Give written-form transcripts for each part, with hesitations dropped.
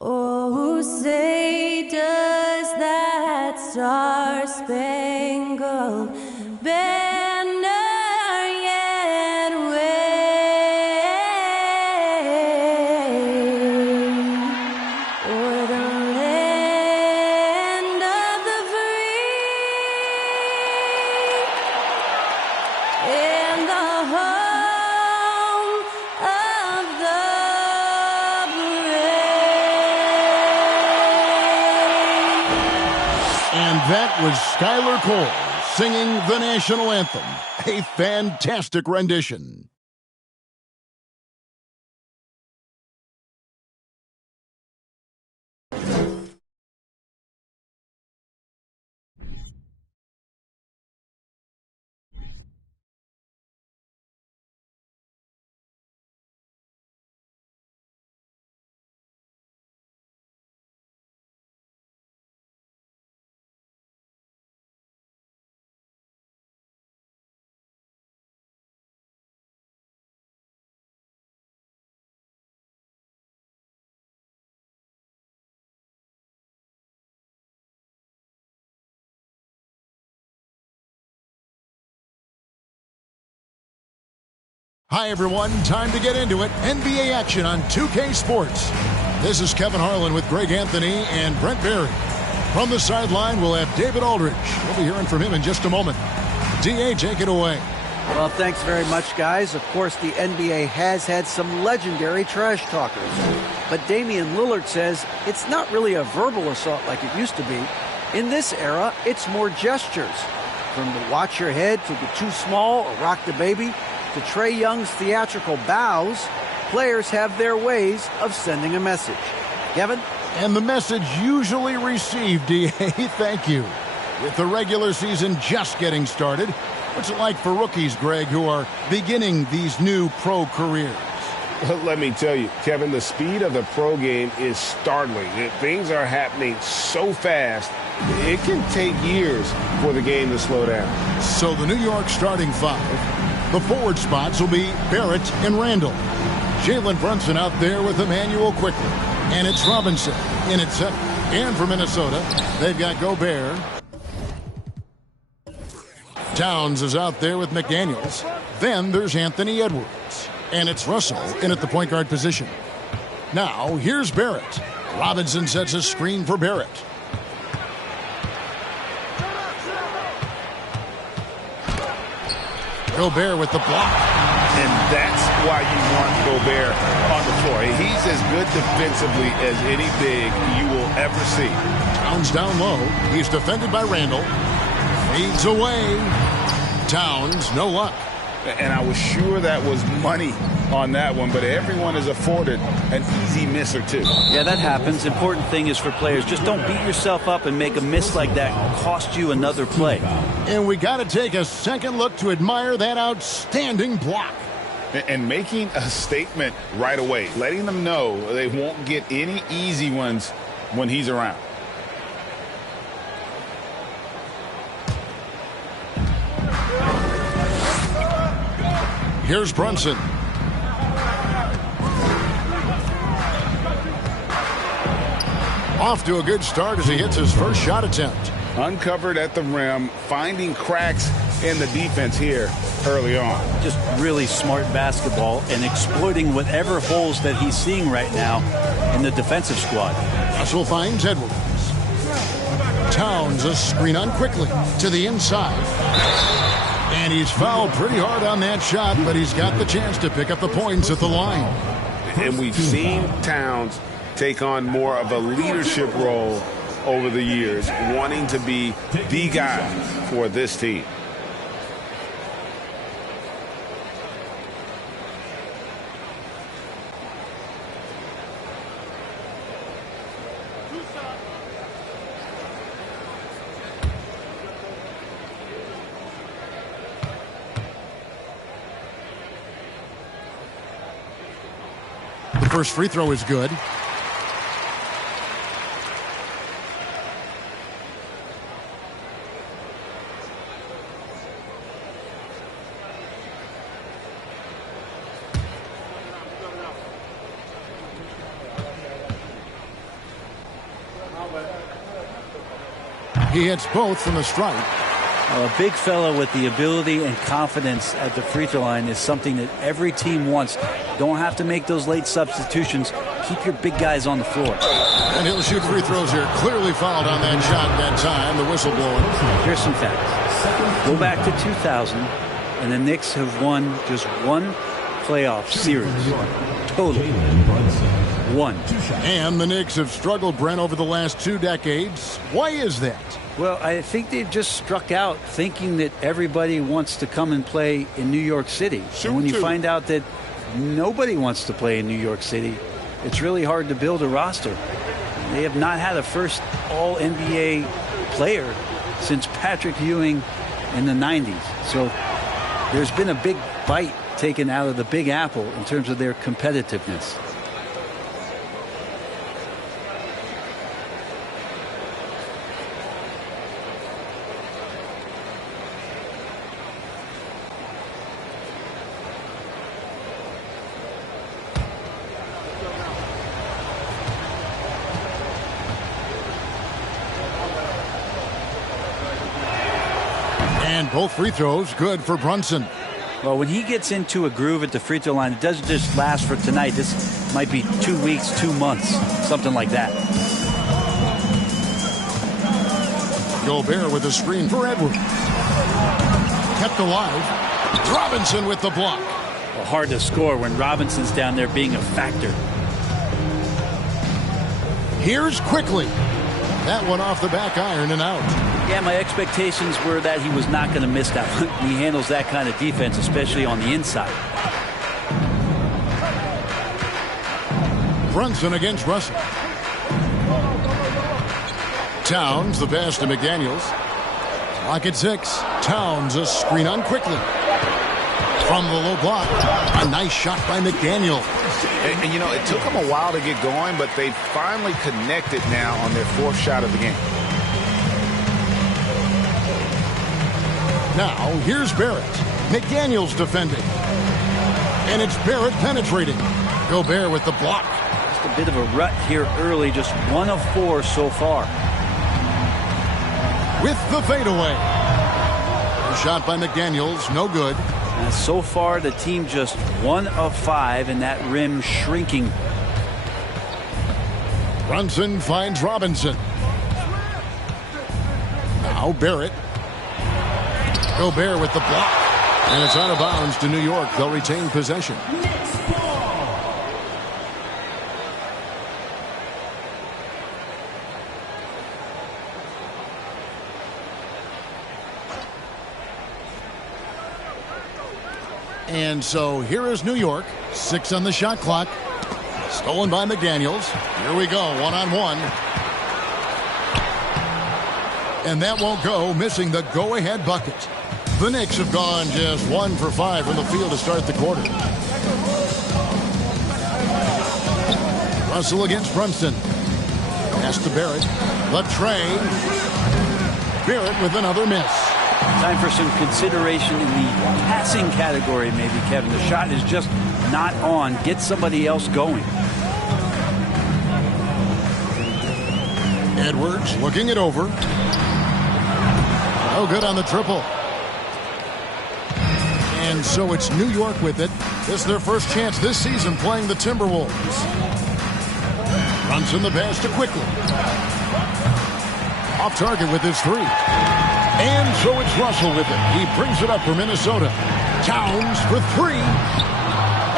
Oh, say does that star-spangled banner yet wave o'er the land of the free and the home of the And that was Skylar Cole singing the national anthem. A fantastic rendition. Hi, everyone. Time to get into it. NBA action on 2K Sports. This is Kevin Harlan with Greg Anthony and Brent Berry. From the sideline, we'll have David Aldridge. We'll be hearing from him in just a moment. DA, take it away. Well, thanks very much, guys. Of course, the NBA has had some legendary trash talkers. But Damian Lillard says it's not really a verbal assault like it used to be. In this era, it's more gestures. From the watch your head to the too small or rock the baby, to Trae Young's theatrical bows, players have their ways of sending a message. Kevin? And the message usually received, DA, thank you. With the regular season just getting started, what's it like for rookies, Greg, who are beginning these new pro careers? Let me tell you, Kevin, the speed of the pro game is startling. Things are happening so fast, it can take years for the game to slow down. So the New York starting five. The forward spots will be Barrett and Randall. Jalen Brunson out there with Emmanuel quickly. And it's Robinson in at center. And for Minnesota, they've got Gobert. Towns is out there with McDaniels. Then there's Anthony Edwards. And it's Russell in at the point guard position. Now, here's Barrett. Robinson sets a screen for Barrett. Gobert with the block. And that's why you want Gobert on the floor. He's as good defensively as any big you will ever see. Towns down low. He's defended by Randall. Fades away. Towns, no luck. And I was sure that was money on that one, but everyone is afforded an easy miss or two. Yeah, that happens. Important thing is for players, just don't beat yourself up and make a miss like that cost you another play. And we got to take a second look to admire that outstanding block. And making a statement right away, letting them know they won't get any easy ones when he's around. Here's Brunson. Off to a good start as he hits his first shot attempt. Uncovered at the rim, finding cracks in the defense here early on. Just really smart basketball and exploiting whatever holes that he's seeing right now in the defensive squad. Russell finds Edwards. Towns a screen on quickly to the inside. And he's fouled pretty hard on that shot, but he's got the chance to pick up the points at the line. And we've seen Towns take on more of a leadership role over the years, wanting to be the guy for this team. The first free throw is good. He hits both from the stripe. A big fella with the ability and confidence at the free throw line is something that every team wants. Don't have to make those late substitutions. Keep your big guys on the floor. And he'll shoot free throws here. Clearly fouled on that shot that time. The whistle blowing. Here's some facts. Go back to 2000, and the Knicks have won just one playoff series. Total. One. And the Knicks have struggled, Brent, over the last 2 decades. Why is that? Well, I think they've just struck out thinking that everybody wants to come and play in New York City. And when you find out that nobody wants to play in New York City, it's really hard to build a roster. They have not had a first All-NBA player since Patrick Ewing in the 90s. So there's been a big bite taken out of the Big Apple in terms of their competitiveness. And both free throws good for Brunson. Well, when he gets into a groove at the free throw line, it doesn't just last for tonight. This might be 2 weeks, 2 months, something like that. Gobert with a screen for Edwards. Kept alive. Robinson with the block. Well, hard to score when Robinson's down there being a factor. Here's Quickly. That one off the back iron and out. Yeah, my expectations were that he was not going to miss that one. He handles that kind of defense, especially on the inside. Brunson against Russell. Towns, the pass to McDaniels. Clock at 6. Towns, a screen on Quickly. From the low block, a nice shot by McDaniel. And you know, it took them a while to get going, but they finally connected now on their 4th shot of the game. Now, here's Barrett. McDaniels defending. And it's Barrett penetrating. Gobert with the block. Just a bit of a rut here early, just 1 of 4 so far. With the fadeaway. A shot by McDaniels, no good. And so far, the team just 1 of 5, and that rim shrinking. Brunson finds Robinson. Now Barrett. Gobert with the block. And it's out of bounds to New York. They'll retain possession. And so here is New York. 6 on the shot clock. Stolen by McDaniels. Here we go, 1-on-1. And that won't go, missing the go-ahead bucket. The Knicks have gone just 1 for 5 from the field to start the quarter. Russell against Brunson. Pass to Barrett. Latrey. Barrett with another miss. Time for some consideration in the passing category, maybe, Kevin. The shot is just not on. Get somebody else going. Edwards looking it over. No good on the triple. And so it's New York with it. This is their first chance this season playing the Timberwolves. Brunson the pass to Quickly. Off target with his 3. And so it's Russell with it. He brings it up for Minnesota. Towns for 3.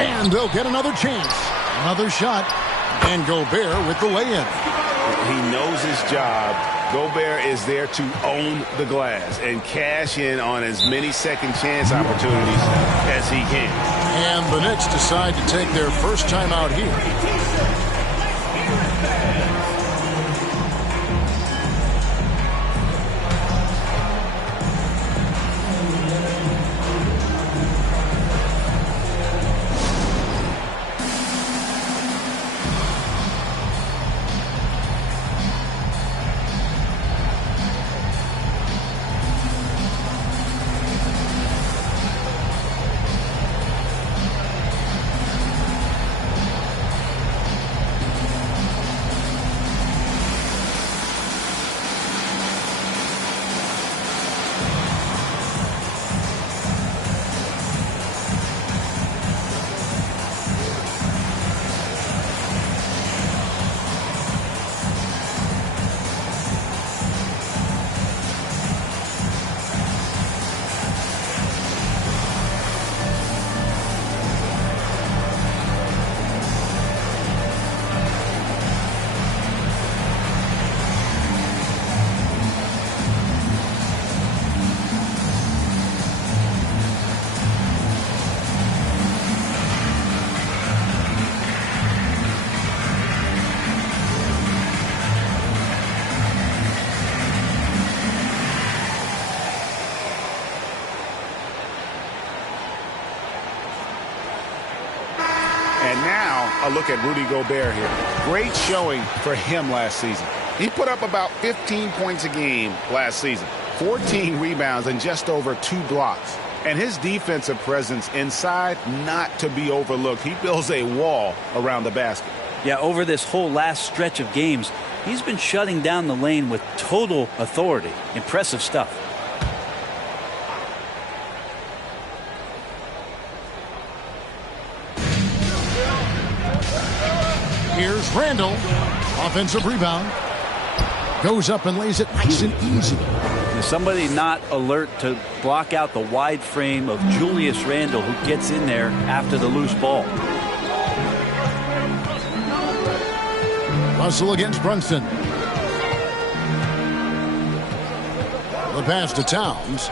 And they'll get another chance. Another shot. And Gobert with the lay-in. He knows his job. Gobert is there to own the glass and cash in on as many second chance opportunities as he can. And the Knicks decide to take their first time out here. And now a look at Rudy Gobert here. Great showing for him last season. He put up about 15 points a game last season, 14 rebounds, and just over 2 blocks. And his defensive presence inside, not to be overlooked. He builds a wall around the basket. Yeah, over this whole last stretch of games, he's been shutting down the lane with total authority. Impressive stuff. Here's Randall. Offensive rebound. Goes up and lays it nice and easy. Somebody not alert to block out the wide frame of Julius Randle, who gets in there after the loose ball. Russell against Brunson. The pass to Towns.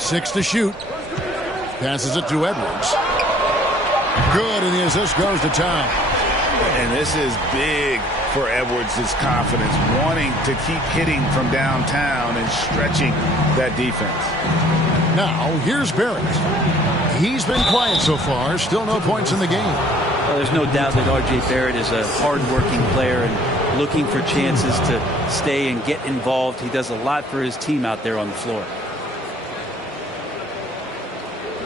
6 to shoot. Passes it to Edwards. Good, and the assist goes to Towns. And this is big for Edwards' confidence, wanting to keep hitting from downtown and stretching that defense. Now, here's Barrett. He's been quiet so far. Still no points in the game. Well, there's no doubt that R.J. Barrett is a hard-working player and looking for chances to stay and get involved. He does a lot for his team out there on the floor.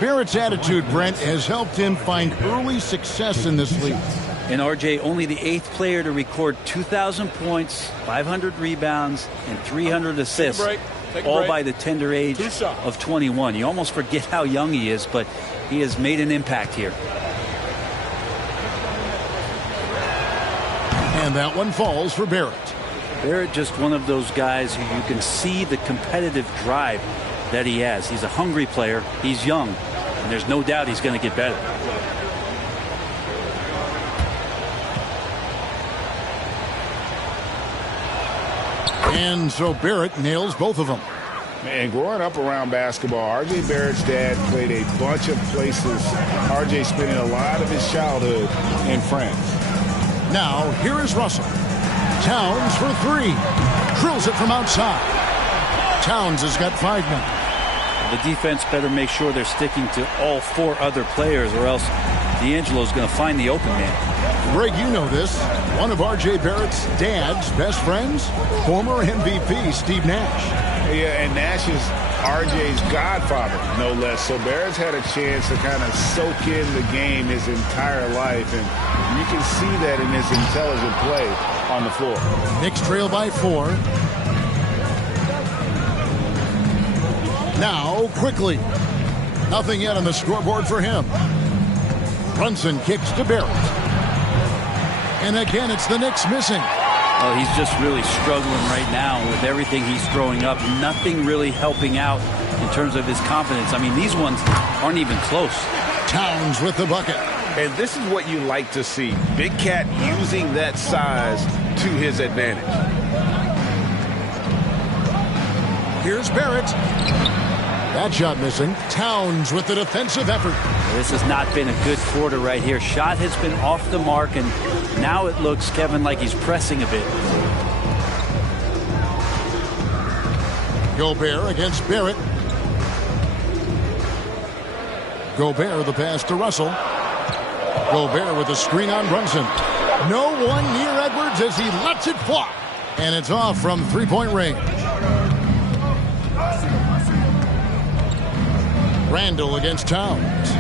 Barrett's attitude, Brent, has helped him find early success in this league. And R.J. only the 8th player to record 2,000 points, 500 rebounds, and 300 assists, all by the tender age of 21. You almost forget how young he is, but he has made an impact here. And that one falls for Barrett. Barrett, just one of those guys who you can see the competitive drive that he has. He's a hungry player. He's young, and there's no doubt he's going to get better. And so Barrett nails both of them. Man, growing up around basketball, R.J. Barrett's dad played a bunch of places. R.J. spending a lot of his childhood in France. Now, here is Russell. Towns for 3. Drills it from outside. Towns has got 5 now. The defense better make sure they're sticking to all 4 other players, or else D'Angelo's going to find the open man. Greg, you know this. One of R.J. Barrett's dad's best friends, former MVP Steve Nash. Yeah, and Nash is R.J.'s godfather, no less. So Barrett's had a chance to kind of soak in the game his entire life, and you can see that in his intelligent play on the floor. Knicks trail by 4. Now, quickly. Nothing yet on the scoreboard for him. Brunson kicks to Barrett. And again, it's the Knicks missing. Oh, he's just really struggling right now with everything he's throwing up. Nothing really helping out in terms of his confidence. I mean, these ones aren't even close. Towns with the bucket. And this is what you like to see. Big Cat using that size to his advantage. Here's Barrett. That shot missing. Towns with the defensive effort. This has not been a good quarter right here. Shot has been off the mark, and now it looks, Kevin, like he's pressing a bit. Gobert against Barrett. Gobert the pass to Russell. Gobert with a screen on Brunson. No one near Edwards as he lets it fly. And it's off from three-point range. Randall against Towns.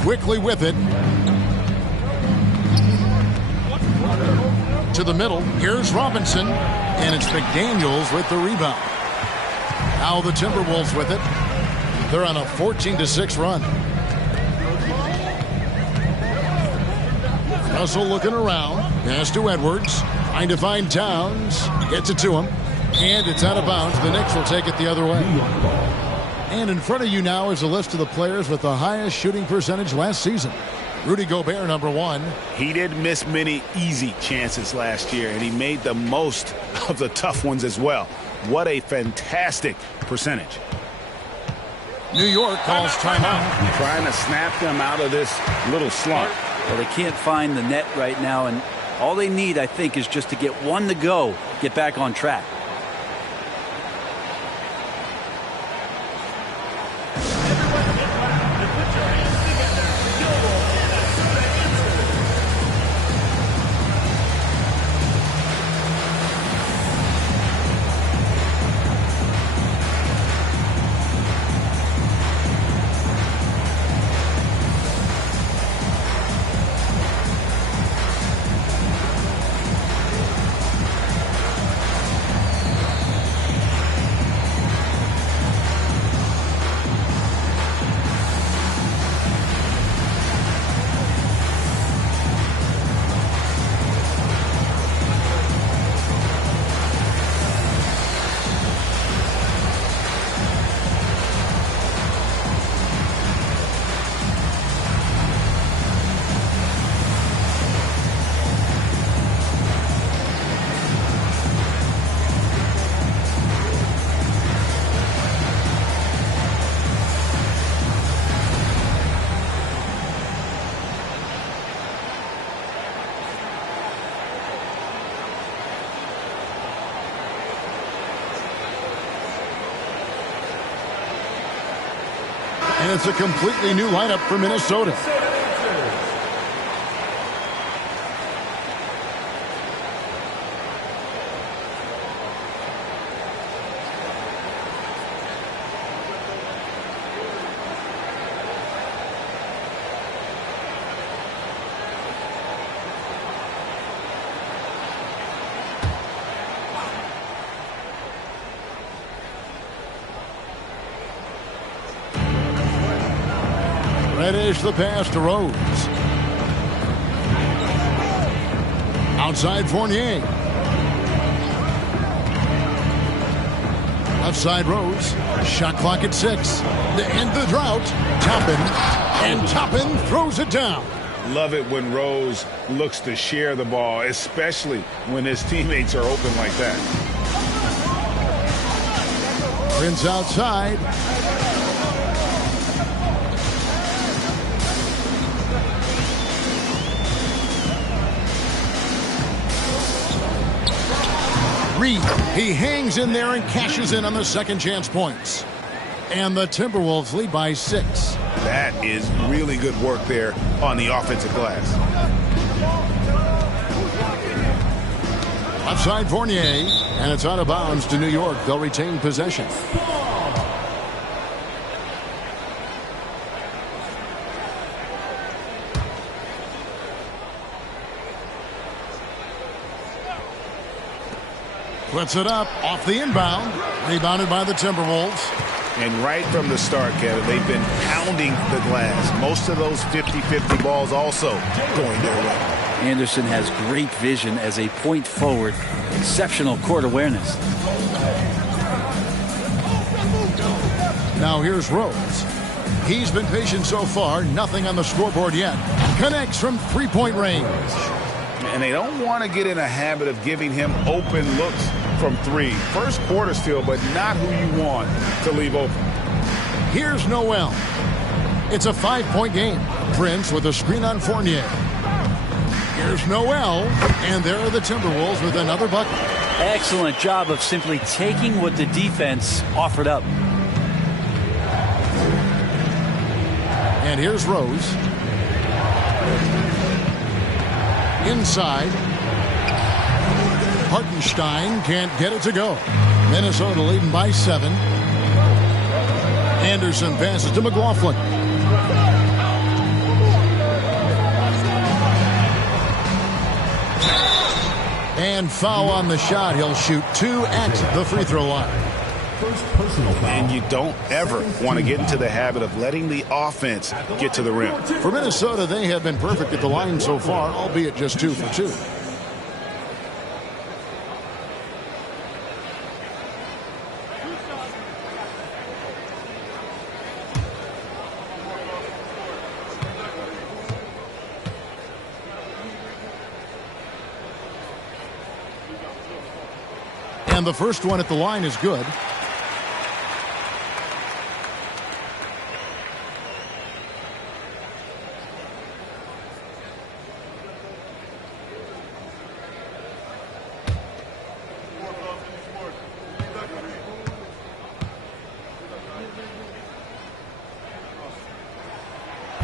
Quickly with it. To the middle. Here's Robinson. And it's McDaniels with the rebound. Now the Timberwolves with it. They're on a 14-6 run. Russell looking around. Pass to Edwards. Trying to find Towns. Gets it to him. And it's out of bounds. The Knicks will take it the other way. And in front of you now is a list of the players with the highest shooting percentage last season. Rudy Gobert, number 1. He didn't miss many easy chances last year, and he made the most of the tough ones as well. What a fantastic percentage. New York calls timeout. Trying to snap them out of this little slump. Well, they can't find the net right now, and all they need, I think, is just to get one to go, get back on track. And it's a completely new lineup for Minnesota. Reddish the pass to Rose. Outside Fournier. Left side Rose. Shot clock at 6. To end the drought. Toppin. And Toppin throws it down. Love it when Rose looks to share the ball, especially when his teammates are open like that. Prince outside. Reed, he hangs in there and cashes in on the second chance points. And the Timberwolves lead by 6. That is really good work there on the offensive glass. Outside Fournier, and it's out of bounds to New York. They'll retain possession. Puts it up off the inbound. Rebounded by the Timberwolves. And right from the start, Kevin, they've been pounding the glass. Most of those 50-50 balls also going their way. Anderson has great vision as a point forward. Exceptional court awareness. Now here's Rose. He's been patient so far. Nothing on the scoreboard yet. Connects from three-point range. And they don't want to get in a habit of giving him open looks from 3. First quarter still, but not who you want to leave open. Here's Noel. It's a 5-point game. Prince with a screen on Fournier. Here's Noel, and there are the Timberwolves with another bucket. Excellent job of simply taking what the defense offered up. And here's Rose. Inside. Hartenstein can't get it to go. Minnesota leading by 7. Anderson passes to McLaughlin. And foul on the shot. He'll shoot 2 at the free throw line. And you don't ever want to get into the habit of letting the offense get to the rim. For Minnesota, they have been perfect at the line so far, albeit just 2 for 2. And the first one at the line is good.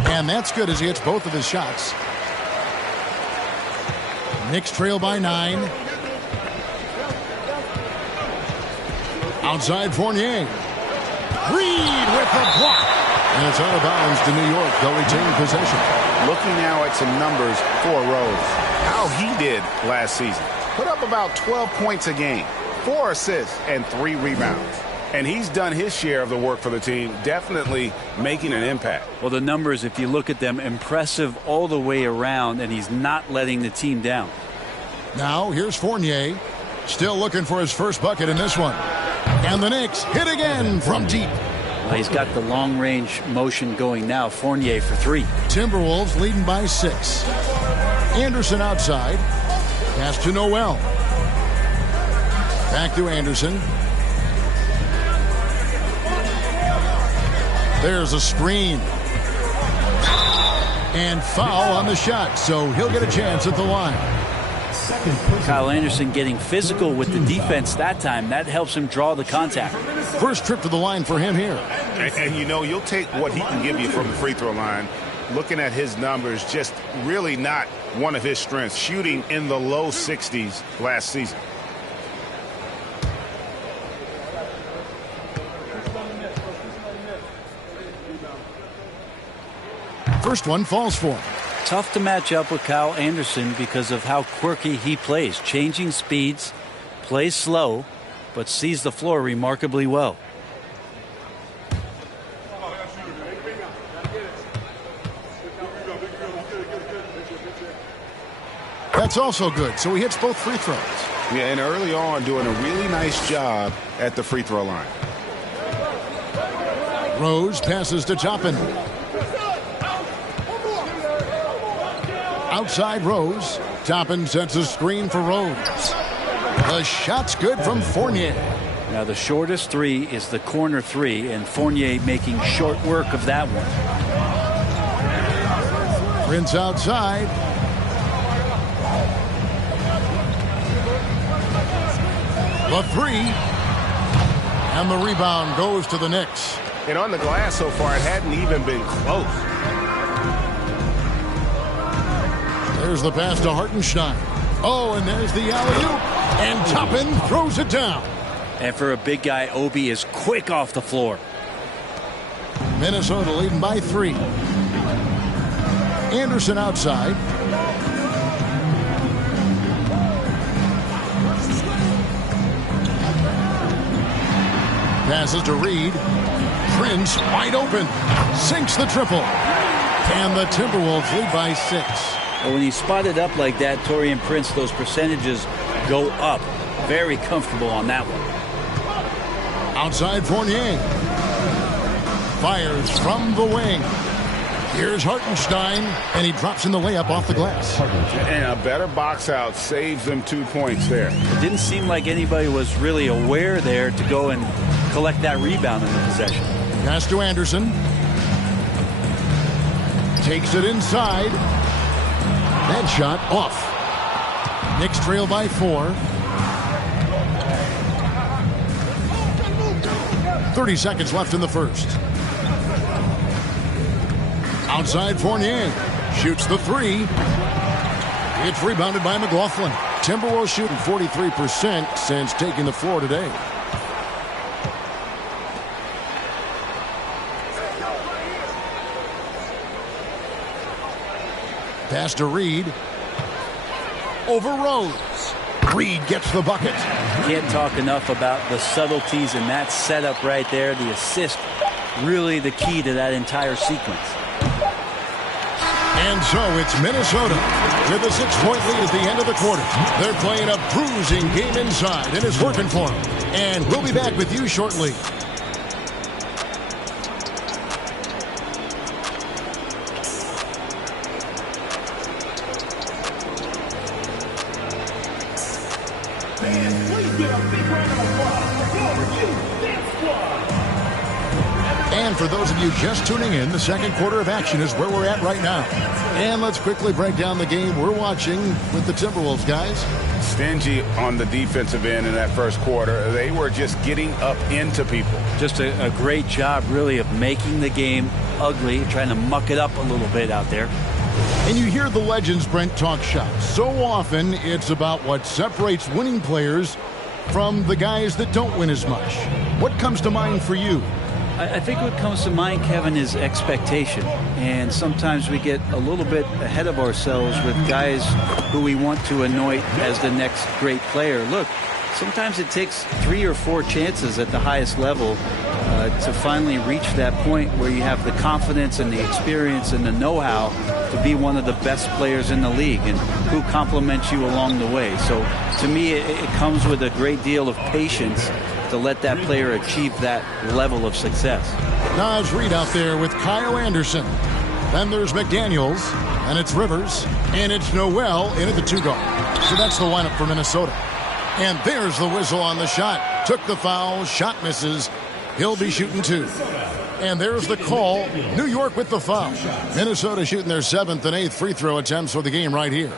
And that's good as he hits both of his shots. Knicks trail by 9. Outside Fournier. Reed with the block. And it's out of bounds to New York. They'll retain possession. Looking now at some numbers for Rose. How he did last season. Put up about 12 points a game, 4 assists, and 3 rebounds. And he's done his share of the work for the team, definitely making an impact. Well, the numbers, if you look at them, impressive all the way around, and he's not letting the team down. Now here's Fournier. Still looking for his first bucket in this one. And the Knicks hit again from deep. Well, he's got the long-range motion going now. Fournier for 3. Timberwolves leading by 6. Anderson outside. Pass to Noel. Back to Anderson. There's a screen. And foul on the shot, so he'll get a chance at the line. Kyle Anderson getting physical with the defense that time. That helps him draw the contact. First trip to the line for him here. And you know, you'll take what he can give you from the free throw line. Looking at his numbers, just really not one of his strengths. Shooting in the low 60s last season. First one falls for him. Tough to match up with Kyle Anderson because of how quirky he plays. Changing speeds, plays slow, but sees the floor remarkably well. That's also good, so he hits both free throws. Yeah, and early on doing a really nice job at the free throw line. Rose passes to Toppin. Outside Rose. Toppin sets a screen for Rose. The shot's good from Fournier. Now the shortest three is the corner three, and Fournier making short work of that one. Prince outside. The three. And the rebound goes to the Knicks. And on the glass so far, it hadn't even been close. There's the pass to Hartenstein. Oh, and there's the alley-oop. And Toppin throws it down. And for a big guy, Obi is quick off the floor. Minnesota leading by 3. Anderson outside. Passes to Reed. Prince wide open. Sinks the triple. And the Timberwolves lead by 6. But when he's spotted up like that, Taurean Prince, those percentages go up. Very comfortable on that one. Outside Fournier. Fires from the wing. Here's Hartenstein, and he drops in the layup off the glass. And a better box out saves them 2 points there. It didn't seem like anybody was really aware there to go and collect that rebound in the possession. Pass to Anderson. Takes it inside. That shot off. Knicks trail by 4. 30 seconds left in the first. Outside Fournier. Shoots the 3. It's rebounded by McLaughlin. Timberwolves shooting 43% since taking the floor today. Pass to Reed. Over Rose. Reed gets the bucket. Can't talk enough about the subtleties in that setup right there. The assist, really the key to that entire sequence. And so it's Minnesota with a 6-point lead at the end of the quarter. They're playing a bruising game inside, and it's working for them. And we'll be back with you shortly. And for those of you just tuning in, the second quarter of action is where we're at right now. And let's quickly break down the game we're watching with the Timberwolves, guys. Stingy on the defensive end in that first quarter. They were just getting up into people. Just a great job, really, of making the game ugly, trying to muck it up a little bit out there. And you hear the legends, Brent, talk shop. So often it's about what separates winning players from the guys that don't win as much. What comes to mind for you? I think what comes to mind, Kevin, is expectation. And sometimes we get a little bit ahead of ourselves with guys who we want to anoint as the next great player. Look, sometimes it takes 3 or 4 chances at the highest level to finally reach that point where you have the confidence and the experience and the know-how to be one of the best players in the league, and who compliments you along the way. So to me, it comes with a great deal of patience to let that player achieve that level of success. Naz Reid out there with Kyle Anderson. Then there's McDaniels, and it's Rivers, and it's Noel in at the 2-guard. So that's the lineup for Minnesota. And there's the whistle on the shot. Took the foul, shot misses. He'll be shooting 2. And there's the call. New York with the foul. Minnesota shooting their 7th and 8th free throw attempts for the game right here.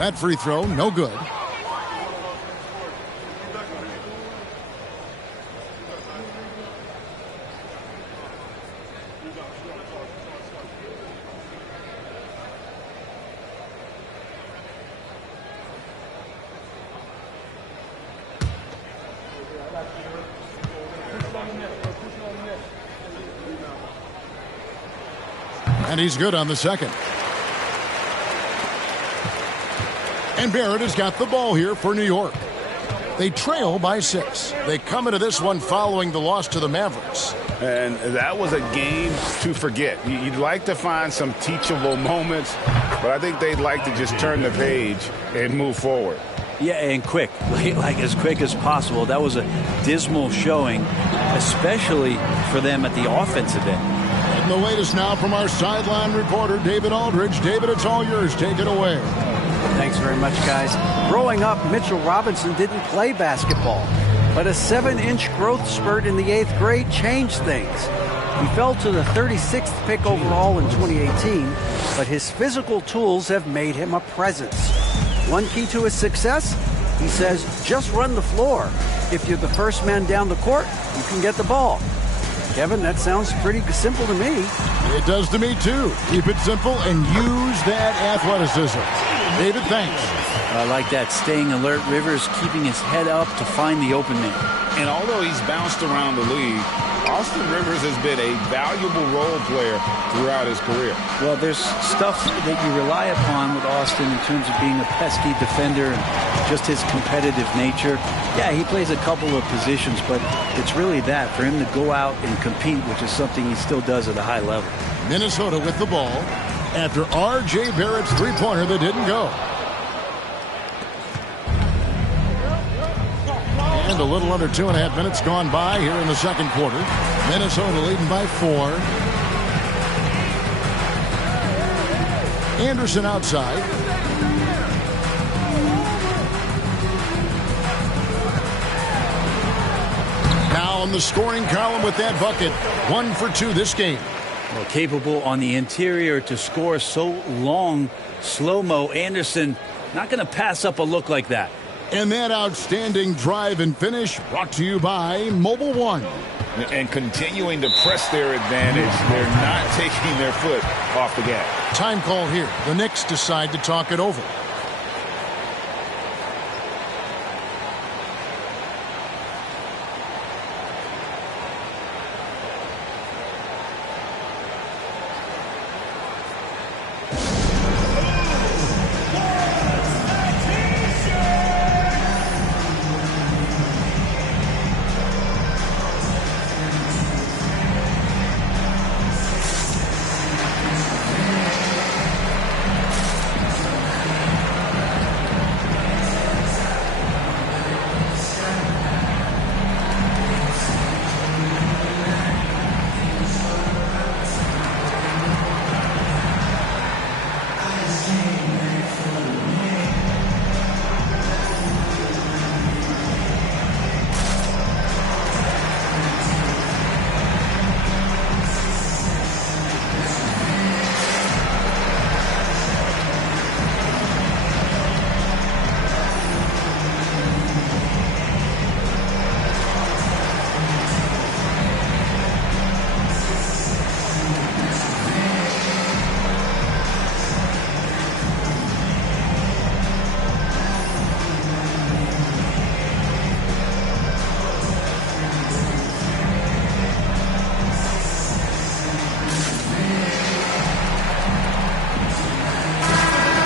That free throw, no good. And he's good on the second. And Barrett has got the ball here for New York. They trail by 6. They come into this one following the loss to the Mavericks. And that was a game to forget. You'd like to find some teachable moments, but I think they'd like to just turn the page and move forward. Yeah, and quick, like as quick as possible. That was a dismal showing, especially for them at the offensive end. And the latest now from our sideline reporter, David Aldridge. David, it's all yours. Take it away. Thanks very much, guys. Growing up, Mitchell Robinson didn't play basketball, but a 7-inch growth spurt in the 8th grade changed things. He fell to the 36th pick overall in 2018, but his physical tools have made him a presence. One key to his success? He says, just run the floor. If you're the first man down the court, you can get the ball. Kevin, that sounds pretty simple to me. It does to me, too. Keep it simple and use that athleticism. David, thanks. I like that. Staying alert. Rivers keeping his head up to find the open man. And although he's bounced around the league, Austin Rivers has been a valuable role player throughout his career. Well, there's stuff that you rely upon with Austin in terms of being a pesky defender and just his competitive nature. Yeah, he plays a couple of positions, but it's really that, for him to go out and compete, which is something he still does at a high level. Minnesota with the ball after R.J. Barrett's three-pointer that didn't go. And a little under 2.5 minutes gone by here in the second quarter. Minnesota leading by 4. Anderson outside. Now on the scoring column with that bucket. 1 for 2 this game. Well, capable on the interior to score so long. Slow-mo. Anderson not going to pass up a look like that. And that outstanding drive and finish brought to you by Mobile One. And continuing to press their advantage. They're not taking their foot off the gas. Time call here. The Knicks decide to talk it over.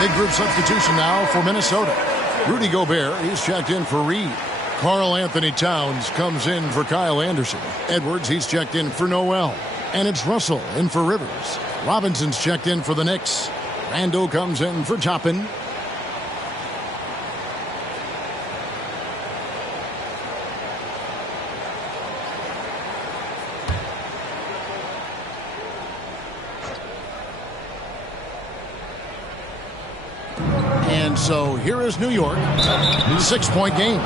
Big group substitution now for Minnesota. Rudy Gobert, he's checked in for Reed. Karl Anthony Towns comes in for Kyle Anderson. Edwards, he's checked in for Noel. And it's Russell in for Rivers. Robinson's checked in for the Knicks. Randall comes in for Toppin. And so here is New York. 6-point game.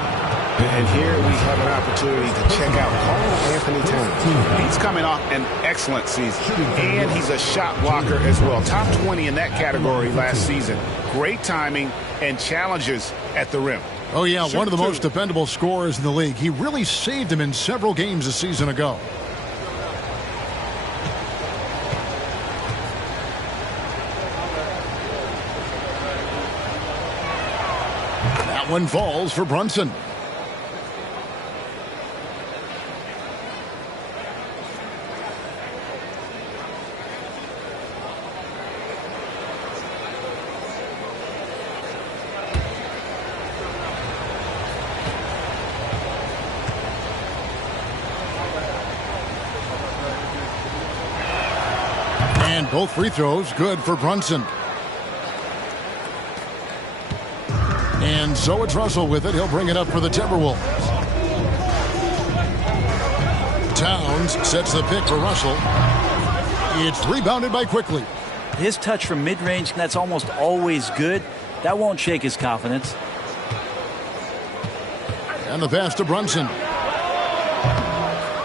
And here we have an opportunity to check out Karl Anthony Towns. He's coming off an excellent season, and he's a shot blocker as well. Top 20 in that category last season. Great timing and challenges at the rim. Oh, yeah, one of the most dependable scorers in the league. He really saved him in several games a season ago. That one falls for Brunson. And both free throws good for Brunson. And so it's Russell with it. He'll bring it up for the Timberwolves. Towns sets the pick for Russell. It's rebounded by Quickly. His touch from mid-range, that's almost always good. That won't shake his confidence. And the pass to Brunson.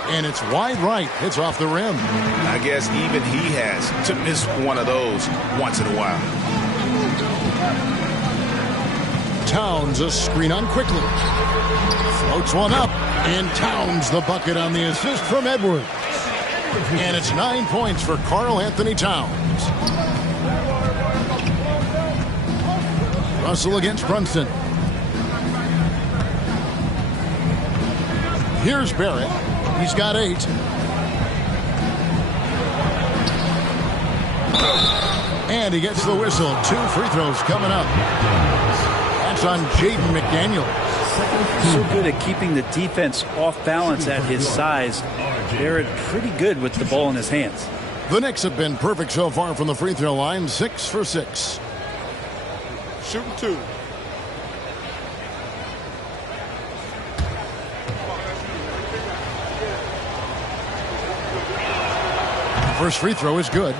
And it's wide right. It's off the rim. I guess even he has to miss one of those once in a while. Towns a screen on Quickly. Floats one up. And Towns the bucket on the assist from Edwards. And it's 9 points for Karl Anthony Towns. Russell against Brunson. Here's Barrett. He's got 8. And he gets the whistle. 2 free throws coming up. That's on Jaden McDaniels. So good at keeping the defense off balance at his size. Barrett pretty good with the ball in his hands. The Knicks have been perfect so far from the free throw line. 6 for 6. Shooting 2. First free throw is good.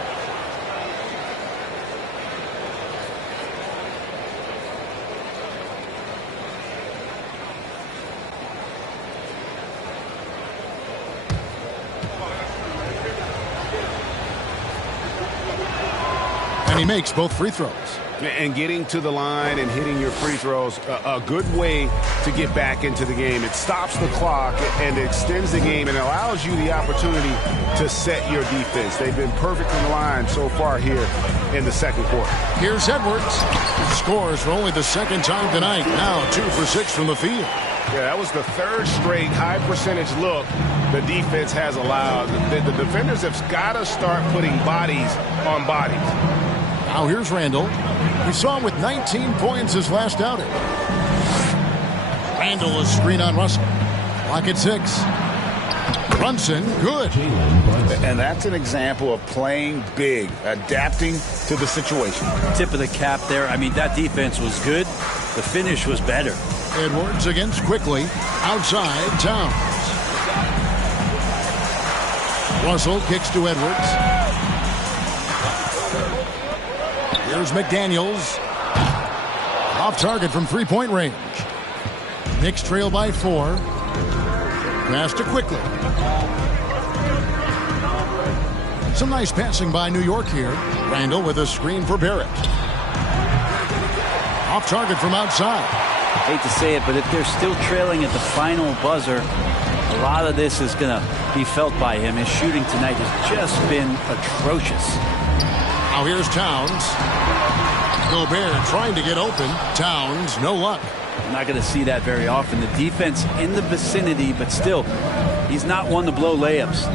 And he makes both free throws. And getting to the line and hitting your free throws, a good way to get back into the game. It stops the clock and extends the game and allows you the opportunity to set your defense. They've been perfect in the line so far here in the second quarter. Here's Edwards. Scores for only the second time tonight. Now 2 for 6 from the field. Yeah, that was the third straight high percentage look the defense has allowed. The defenders have got to start putting bodies on bodies. Now here's Randall. We saw him with 19 points his last outing. Randall a screen on Russell. Clock at 6. Brunson, good. And that's an example of playing big, adapting to the situation. Tip of the cap there. I mean, that defense was good. The finish was better. Edwards against Quickly. Outside, Towns. Russell kicks to Edwards. Here's McDaniels. Off target from three-point range. Knicks trail by 4. Pass to Quickly. Some nice passing by New York here. Randall with a screen for Barrett. Off target from outside. Hate to say it, but if they're still trailing at the final buzzer, a lot of this is going to be felt by him. His shooting tonight has just been atrocious. Now here's Towns. Gobert trying to get open. Towns, no luck. I'm not going to see that very often. The defense in the vicinity, but still, he's not one to blow layups.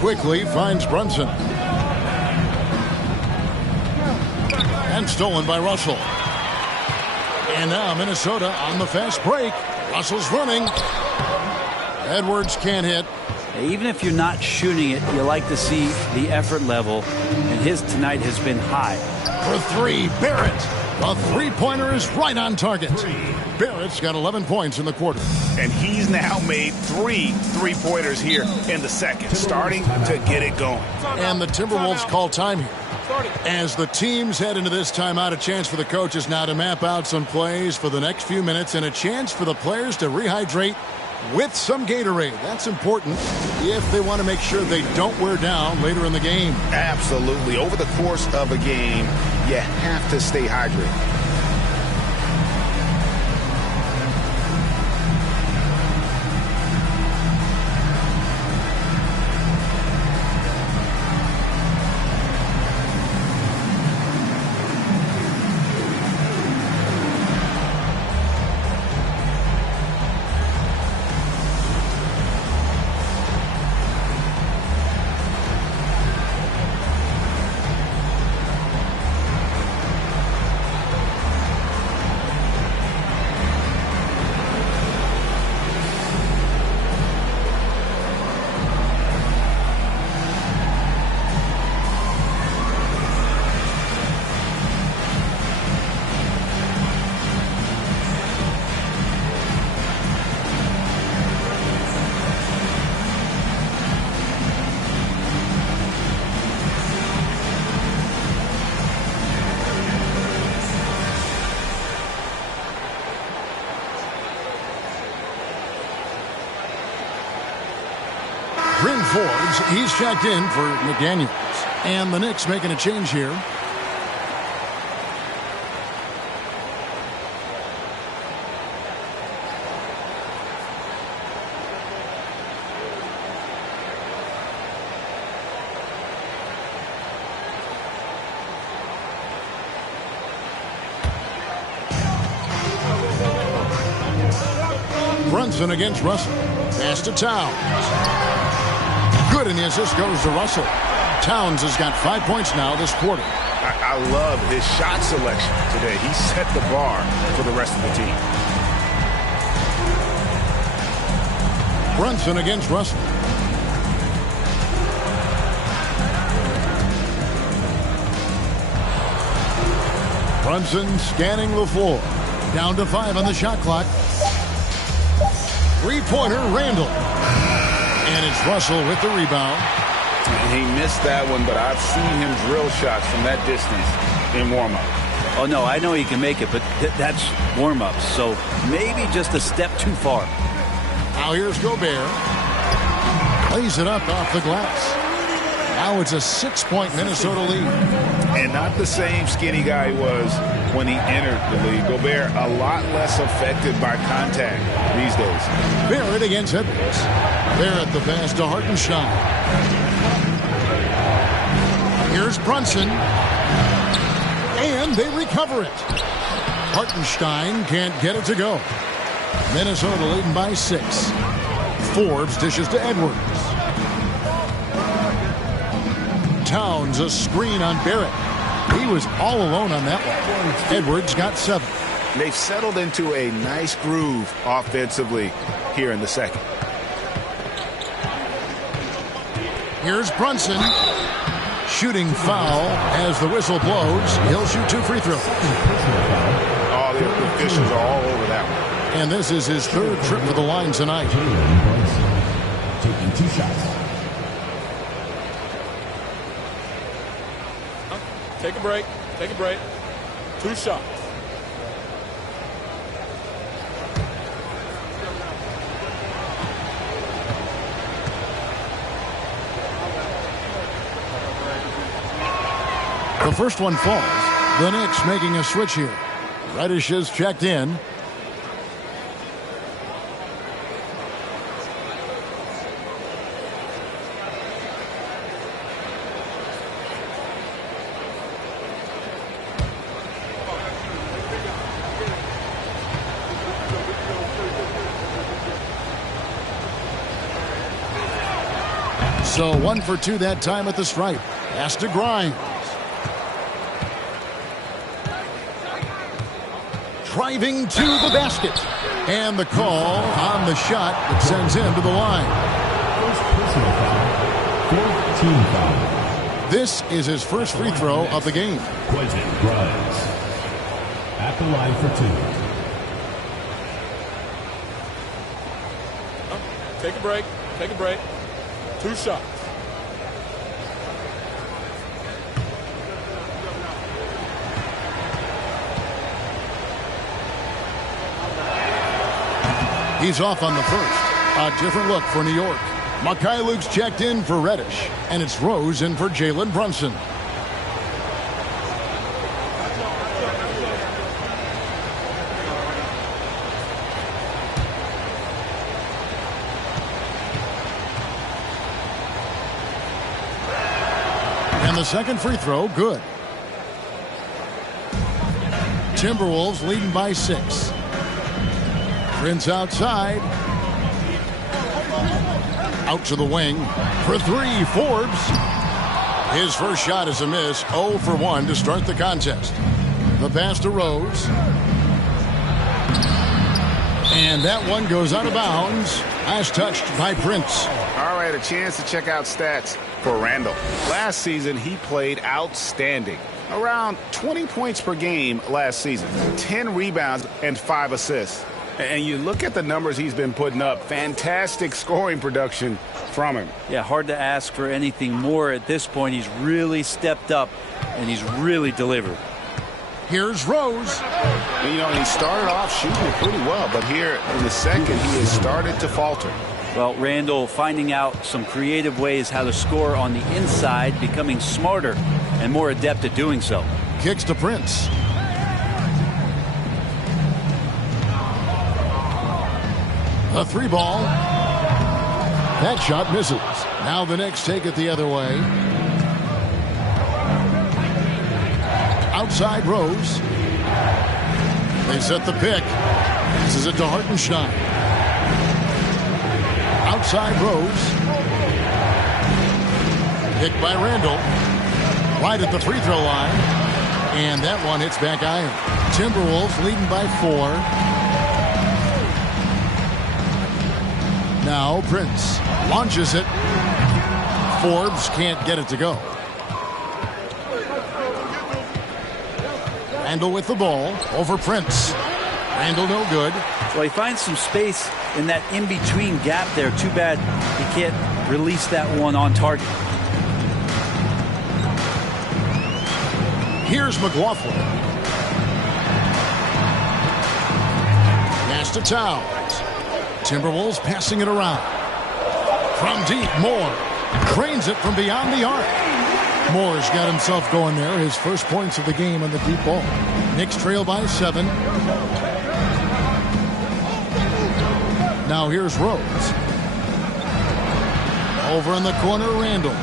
Quickly finds Brunson. And stolen by Russell. And now Minnesota on the fast break. Russell's running. Edwards can't hit. Even if you're not shooting it, you like to see the effort level, and his tonight has been high. For 3, Barrett. The three-pointer is right on target. Barrett's got 11 points in the quarter. And he's now made 3 three-pointers here in the second, starting to get it going. And the Timberwolves call time here. As the teams head into this timeout, a chance for the coaches now to map out some plays for the next few minutes and a chance for the players to rehydrate with some Gatorade. That's important if they want to make sure they don't wear down later in the game. Absolutely. Over the course of a game, you have to stay hydrated. Bryn Forbes, he's checked in for McDaniels. And the Knicks making a change here. Brunson against Russell. Pass to Towns. Good, and the assist goes to Russell. Towns has got 5 points now this quarter. I love his shot selection today. He set the bar for the rest of the team. Brunson against Russell. Brunson scanning the floor. Down to 5 on the shot clock. Three-pointer, Randall. And it's Russell with the rebound. He missed that one, but I've seen him drill shots from that distance in warm-up. Oh, no, I know he can make it, but that's warm-up, so maybe just a step too far. Now here's Gobert. Plays it up off the glass. Now it's a 6-point Minnesota lead. And not the same skinny guy he was when he entered the league. Gobert a lot less affected by contact these days. Barrett against Edwards. Barrett the pass to Hartenstein. Here's Brunson. And they recover it. Hartenstein can't get it to go. Minnesota leading by 6. Forbes dishes to Edwards. Towns a screen on Barrett. He was all alone on that one. Edwards got 7. They've settled into a nice groove offensively here in the second. Here's Brunson. Shooting foul as the whistle blows. He'll shoot 2 free throws. Oh, the officials are all over that one. And this is his 3rd trip to the line tonight. Taking 2 shots. Take a break. Take a break. 2 shots. The first one falls. The Knicks making a switch here. Reddish is checked in. So 1 for 2 that time at the stripe. Pass to Grimes. Driving to the basket. And the call on the shot that sends him to the line. First personal foul. 4th team foul. This is his first free throw of the game. Quentin Grimes at the line for 2. Take a break. Take a break. 2 shots. He's off on the first. A different look for New York. Luke's checked in for Reddish, and it's Rose in for Jalen Brunson. And the second free throw, good. Timberwolves leading by 6. Prince outside. Out to the wing for 3, Forbes. His first shot is a miss, 0 for 1 to start the contest. The pass to Rose. And that one goes out of bounds as touched by Prince. All right, a chance to check out stats for Randall. Last season, he played outstanding. Around 20 points per game last season, 10 rebounds and 5 assists. And you look at the numbers he's been putting up, fantastic scoring production from him. Yeah, hard to ask for anything more at this point. He's really stepped up, and he's really delivered. Here's Rose. And, he started off shooting it pretty well, but here in the second, he has started to falter. Well, Randall finding out some creative ways how to score on the inside, becoming smarter and more adept at doing so. Kicks to Prince. A 3 ball. That shot misses. Now the Knicks take it the other way. Outside Rose. They set the pick. Passes it to Hartenstein. Outside Rose. Picked by Randall. Right at the free throw line. And that one hits back iron. Timberwolves leading by 4. Now Prince launches it. Forbes can't get it to go. Randall with the ball over Prince. Randall no good. Well, he finds some space in that in-between gap there. Too bad he can't release that one on target. Here's McLaughlin. Pass to Towns. Timberwolves passing it around. From deep, Moore cranes it from beyond the arc. Moore's got himself going there. His first points of the game on the deep ball. Knicks trail by 7. Now here's Rose. Over in the corner, Randall.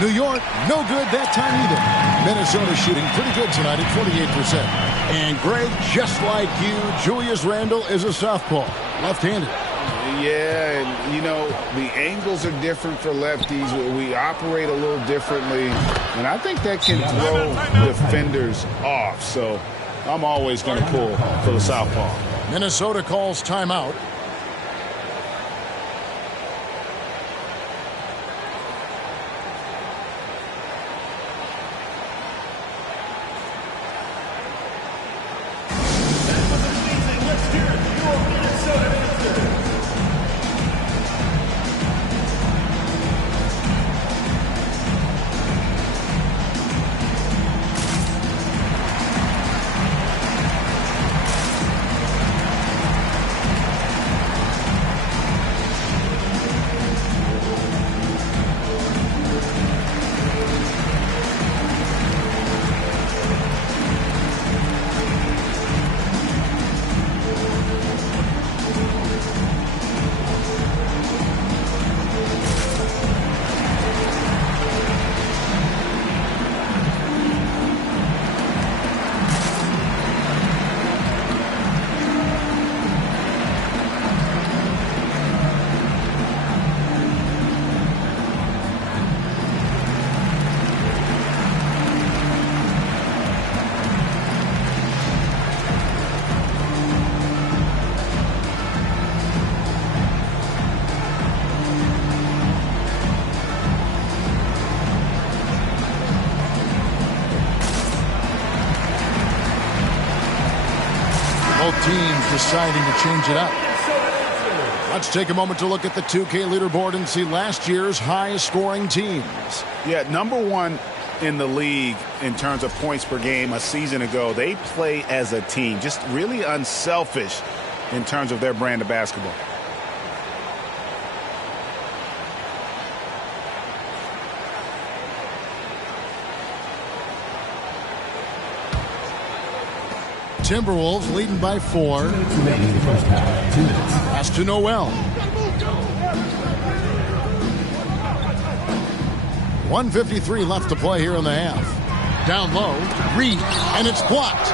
New York, no good that time either. Minnesota shooting pretty good tonight at 48%. And Greg, just like you, Julius Randle is a southpaw, left-handed. Yeah, and, the angles are different for lefties. We operate a little differently, and I think that can throw defenders off. So I'm always going to pull for the southpaw. Minnesota calls timeout. Both teams deciding to change it up. Let's take a moment to look at the 2K leaderboard and see last year's high-scoring teams. Yeah, #1 in the league in terms of points per game a season ago. They play as a team, just really unselfish in terms of their brand of basketball. Timberwolves leading by 4. Pass to Noel. 1:53 left to play here in the half. Down low, Reed, and it's blocked.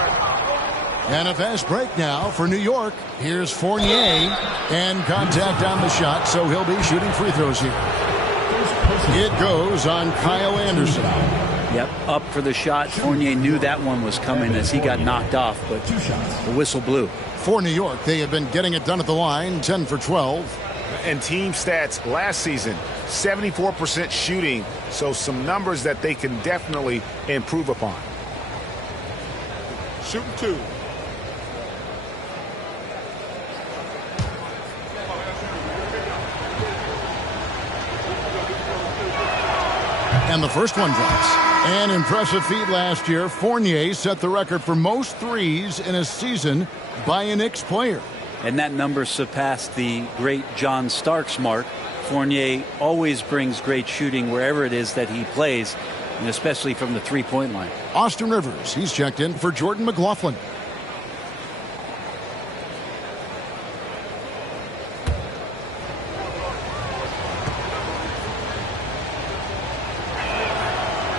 And a fast break now for New York. Here's Fournier, and contact on the shot, so he'll be shooting free throws here. It goes on Kyle Anderson. Yep, up for the shot. Fournier knew that one was coming as he got knocked off, but the whistle blew. For New York, they have been getting it done at the line, 10 for 12. And team stats last season, 74% shooting, so some numbers that they can definitely improve upon. Shooting 2. And the first one drops. An impressive feat last year. Fournier set the record for most threes in a season by a Knicks player. And that number surpassed the great John Starks mark. Fournier always brings great shooting wherever it is that he plays, and especially from the three-point line. Austin Rivers, he's checked in for Jordan McLaughlin.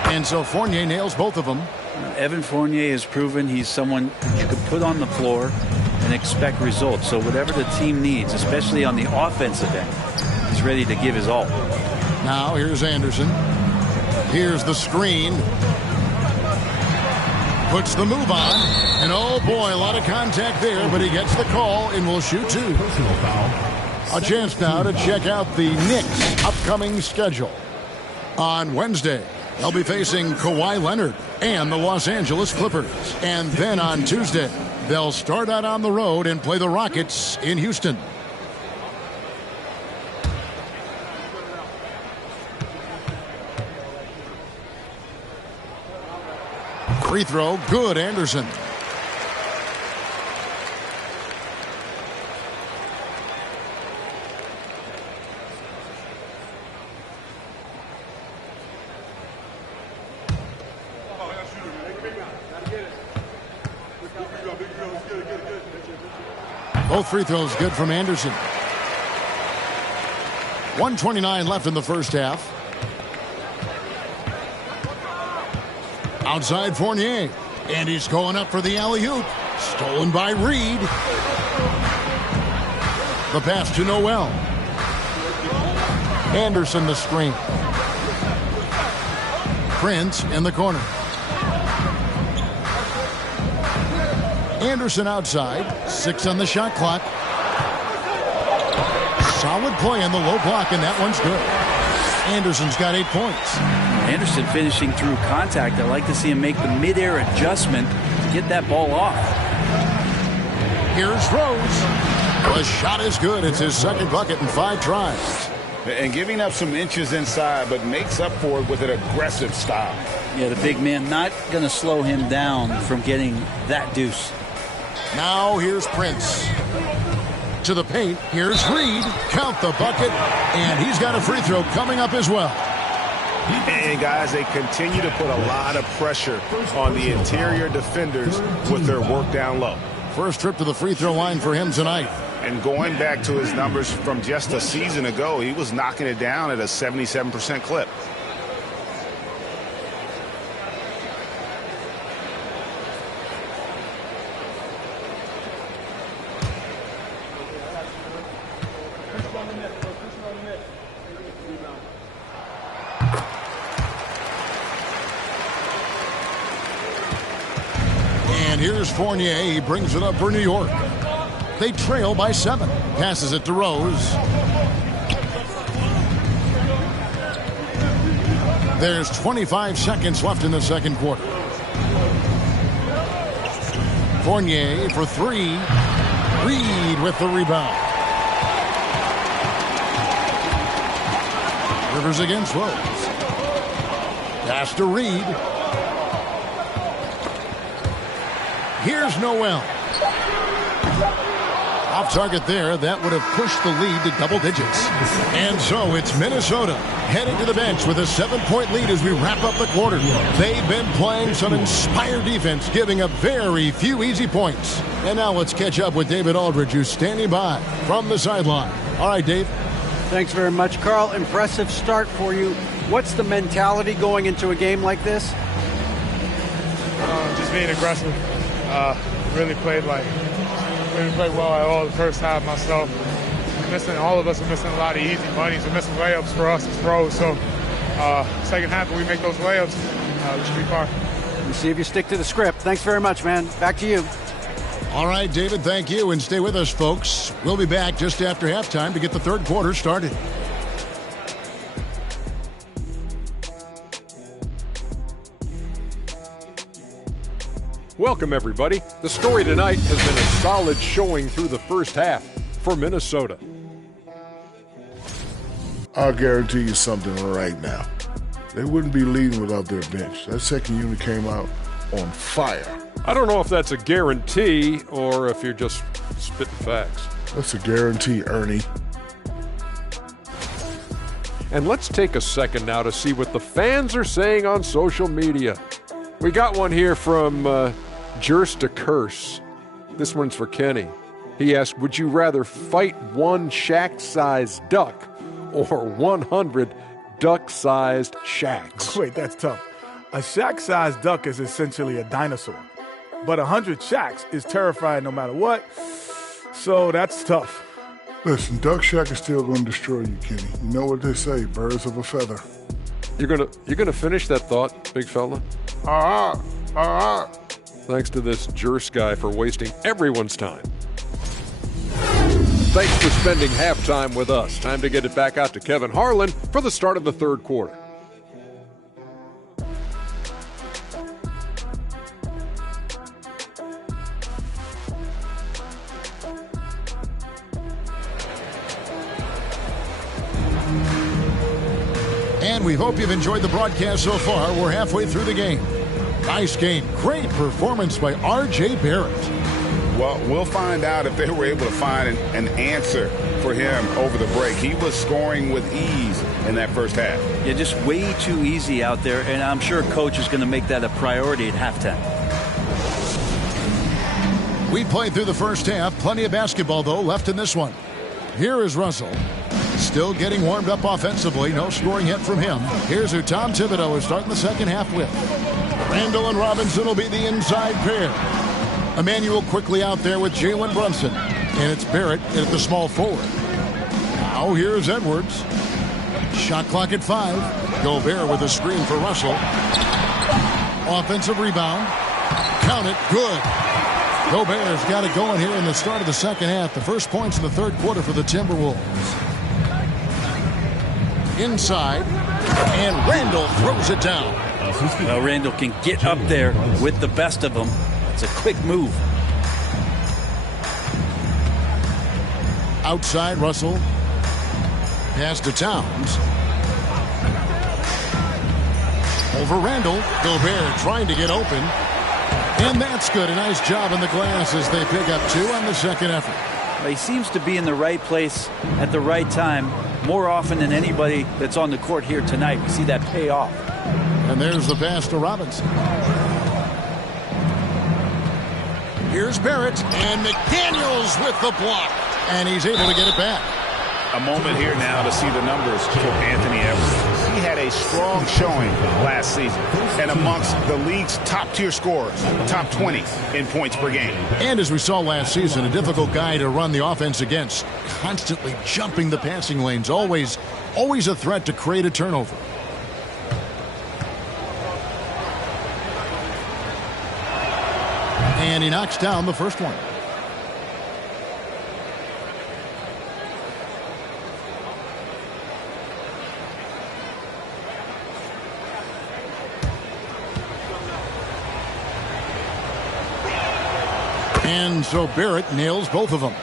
And so Fournier nails both of them. Evan Fournier has proven he's someone you could put on the floor and expect results. So whatever the team needs, especially on the offensive end, he's ready to give his all. Now here's Anderson. Here's the screen. Puts the move on. And oh boy, a lot of contact there, but he gets the call and will shoot 2. A chance now to check out the Knicks' upcoming schedule. On Wednesday, they'll be facing Kawhi Leonard and the Los Angeles Clippers. And then on Tuesday, they'll start out on the road and play the Rockets in Houston. Free throw, good, Anderson. Both free throws good from Anderson. 1:29 left in the first half. Outside Fournier. And he's going up for the alley-oop. Stolen by Reed. The pass to Noel. Anderson the screen. Prince in the corner. Anderson outside. 6 on the shot clock. Solid play in the low block, and that one's good. Anderson's got 8 points. Anderson finishing through contact. I like to see him make the mid-air adjustment to get that ball off. Here's Rose. The shot is good. It's his second bucket in 5 tries. And giving up some inches inside, but makes up for it with an aggressive style. Yeah, the big man not going to slow him down from getting that deuce. Now here's Prince. To the paint. Here's Reed. Count the bucket. And he's got a free throw coming up as well. And guys, they continue to put a lot of pressure on the interior defenders with their work down low. First trip to the free throw line for him tonight. And going back to his numbers from just a season ago, he was knocking it down at a 77% clip. And here's Fournier. He brings it up for New York. They trail by 7. Passes it to Rose. There's 25 seconds left in the second quarter. Fournier for 3. Reed with the rebound. Rivers against Rose. Pass to Reed. Here's Noel. Off target there. That would have pushed the lead to double digits. And so it's Minnesota heading to the bench with a 7-point lead as we wrap up the quarter. They've been playing some inspired defense, giving up very few easy points. And now let's catch up with David Aldridge, who's standing by from the sideline. All right, Dave. Thanks very much, Carl. Impressive start for you. What's the mentality going into a game like this? Just being aggressive. Really played well at all the first half myself. All of us are missing a lot of easy bunnies. We're missing layups for us as pros. So second half, when we make those layups, we should be fine. Let's see if you stick to the script. Thanks very much, man. Back to you. All right, David, thank you. And stay with us, folks. We'll be back just after halftime to get the third quarter started. Welcome, everybody. The story tonight has been a solid showing through the first half for Minnesota. I'll guarantee you something right now. They wouldn't be leading without their bench. That second unit came out on fire. I don't know if that's a guarantee or if you're just spitting facts. That's a guarantee, Ernie. And let's take a second now to see what the fans are saying on social media. We got one here from Jerst to Curse. This one's for Kenny. He asked, would you rather fight one Shaq-sized duck or 100 duck-sized Shaqs? Wait, that's tough. A Shaq-sized duck is essentially a dinosaur. But 100 Shaqs is terrifying no matter what. So that's tough. Listen, Duck Shack is still going to destroy you, Kenny. You know what they say, birds of a feather. You're gonna finish that thought, big fella? Thanks to this Jerse guy for wasting everyone's time. Thanks for spending halftime with us. Time to get it back out to Kevin Harlan for the start of the third quarter. And we hope you've enjoyed the broadcast so far. We're halfway through the game. Nice game. Great performance by R.J. Barrett. Well, we'll find out if they were able to find an answer for him over the break. He was scoring with ease in that first half. Yeah, just way too easy out there, and I'm sure Coach is going to make that a priority at halftime. We played through the first half. Plenty of basketball, though, left in this one. Here is Russell. Still getting warmed up offensively. No scoring yet from him. Here's who Tom Thibodeau is starting the second half with. Randall and Robinson will be the inside pair. Emmanuel quickly out there with Jalen Brunson. And it's Barrett at the small forward. Now here's Edwards. Shot clock at 5. Gobert with a screen for Russell. Offensive rebound. Count it. Good. Gobert's got it going here in the start of the second half. The first points in the third quarter for the Timberwolves. Inside. And Randall throws it down. Well, Randall can get up there with the best of them. It's a quick move. Outside, Russell. Pass to Towns. Over Randall. Gobert trying to get open. And that's good. A nice job in the glass as they pick up 2 on the second effort. Well, he seems to be in the right place at the right time more often than anybody that's on the court here tonight. We see that pay off. And there's the pass to Robinson. Here's Barrett, and McDaniels with the block. And he's able to get it back. A moment here now to see the numbers for Anthony Edwards. He had a strong showing last season and amongst the league's top-tier scorers, top 20 in points per game. And as we saw last season, a difficult guy to run the offense against. Constantly jumping the passing lanes. Always a threat to create a turnover. And he knocks down the first one. And so Barrett nails both of them.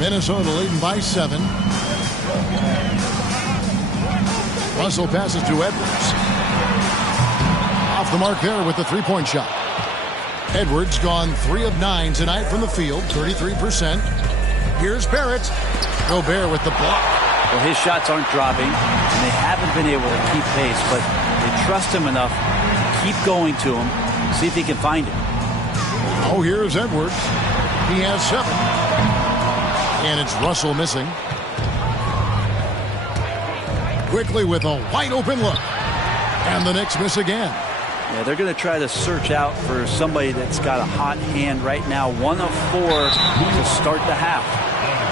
Minnesota leading by 7. Russell passes to Edwards. Off the mark there with the three-point shot. Edwards gone 3 of 9 tonight from the field, 33%. Here's Barrett. Gobert with the block. Well, his shots aren't dropping, and they haven't been able to keep pace, but they trust him enough to keep going to him, see if he can find it. Oh, here's Edwards. He has 7. And it's Russell missing. Quickly with a wide open look. And the Knicks miss again. Yeah, they're going to try to search out for somebody that's got a hot hand right now. 1 of 4 to start the half.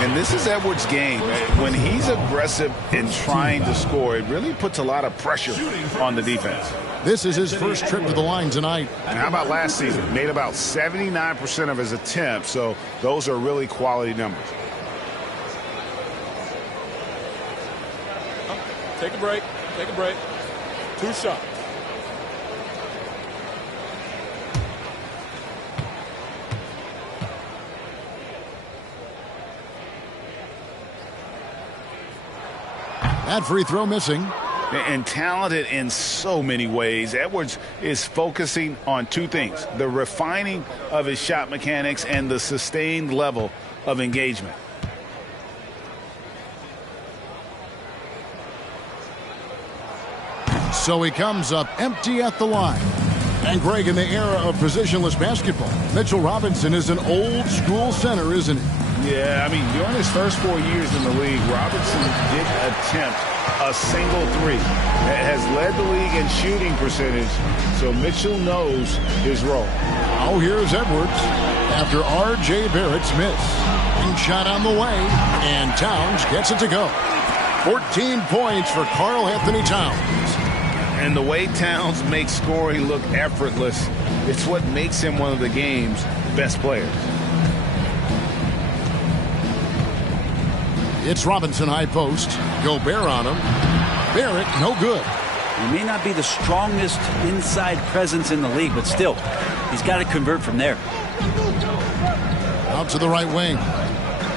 And this is Edwards' game. When he's aggressive in trying to score, it really puts a lot of pressure on the defense. This is his first trip to the line tonight. And how about last season? Made about 79% of his attempts, so those are really quality numbers. Take a break. Take a break. 2 shots. That free throw missing. And talented in so many ways. Edwards is focusing on 2 things: the refining of his shot mechanics and the sustained level of engagement. So he comes up empty at the line. And Greg, in the era of positionless basketball, Mitchell Robinson is an old school center, isn't he? Yeah, I mean, during his first 4 years in the league, Robinson did attempt a single 3. Has led the league in shooting percentage, so Mitchell knows his role. Oh, here's Edwards after R.J. Barrett's miss. Big shot on the way, and Towns gets it to go. 14 points for Karl Anthony Towns. And the way Towns makes scoring look effortless, it's what makes him one of the game's best players. It's Robinson high post. Gobert on him. Barrett, no good. He may not be the strongest inside presence in the league, but still, he's got to convert from there. Out to the right wing.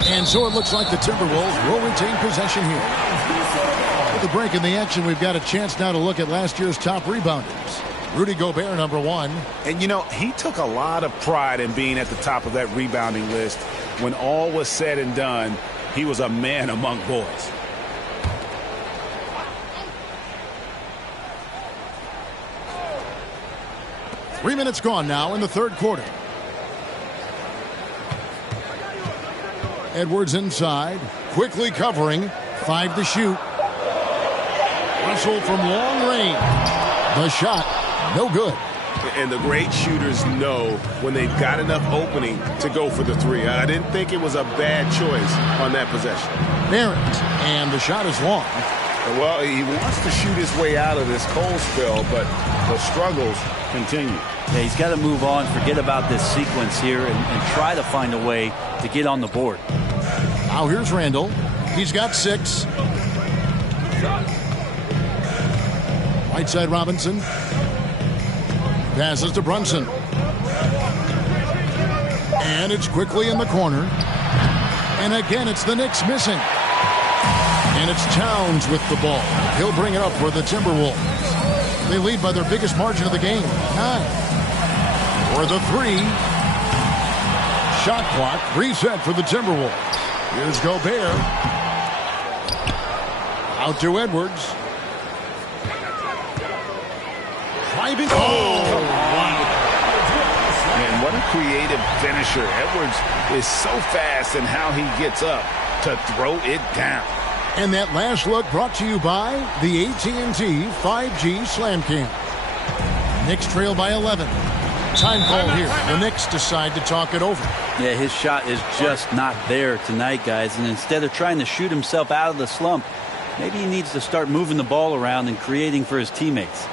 And so it looks like the Timberwolves will retain possession here. With the break in the action, we've got a chance now to look at last year's top rebounders. Rudy Gobert, number 1. And, you know, he took a lot of pride in being at the top of that rebounding list. When all was said and done, he was a man among boys. Three minutes gone now in the third quarter. Edwards inside, quickly covering, 5 to shoot. Russell from long range. The shot, no good. And the great shooters know when they've got enough opening to go for the 3. I didn't think it was a bad choice on that possession. Barrett, and the shot is long. Well, he wants to shoot his way out of this cold spell, but the struggles continue. Yeah, he's got to move on, forget about this sequence here, and try to find a way to get on the board. Now here's Randall. He's got 6. Right side Robinson. Passes to Brunson. And it's quickly in the corner. And again, it's the Knicks missing. And it's Towns with the ball. He'll bring it up for the Timberwolves. They lead by their biggest margin of the game, 9. For the 3. Shot clock reset for the Timberwolves. Here's Gobert. Out to Edwards. Driving. Oh, wow. And what a creative finisher. Edwards is so fast in how he gets up to throw it down. And that last look brought to you by the AT&T 5G Slam Cam. Knicks trail by 11. Time call here. The Knicks decide to talk it over. Yeah, his shot is just not there tonight, guys. And instead of trying to shoot himself out of the slump, maybe he needs to start moving the ball around and creating for his teammates.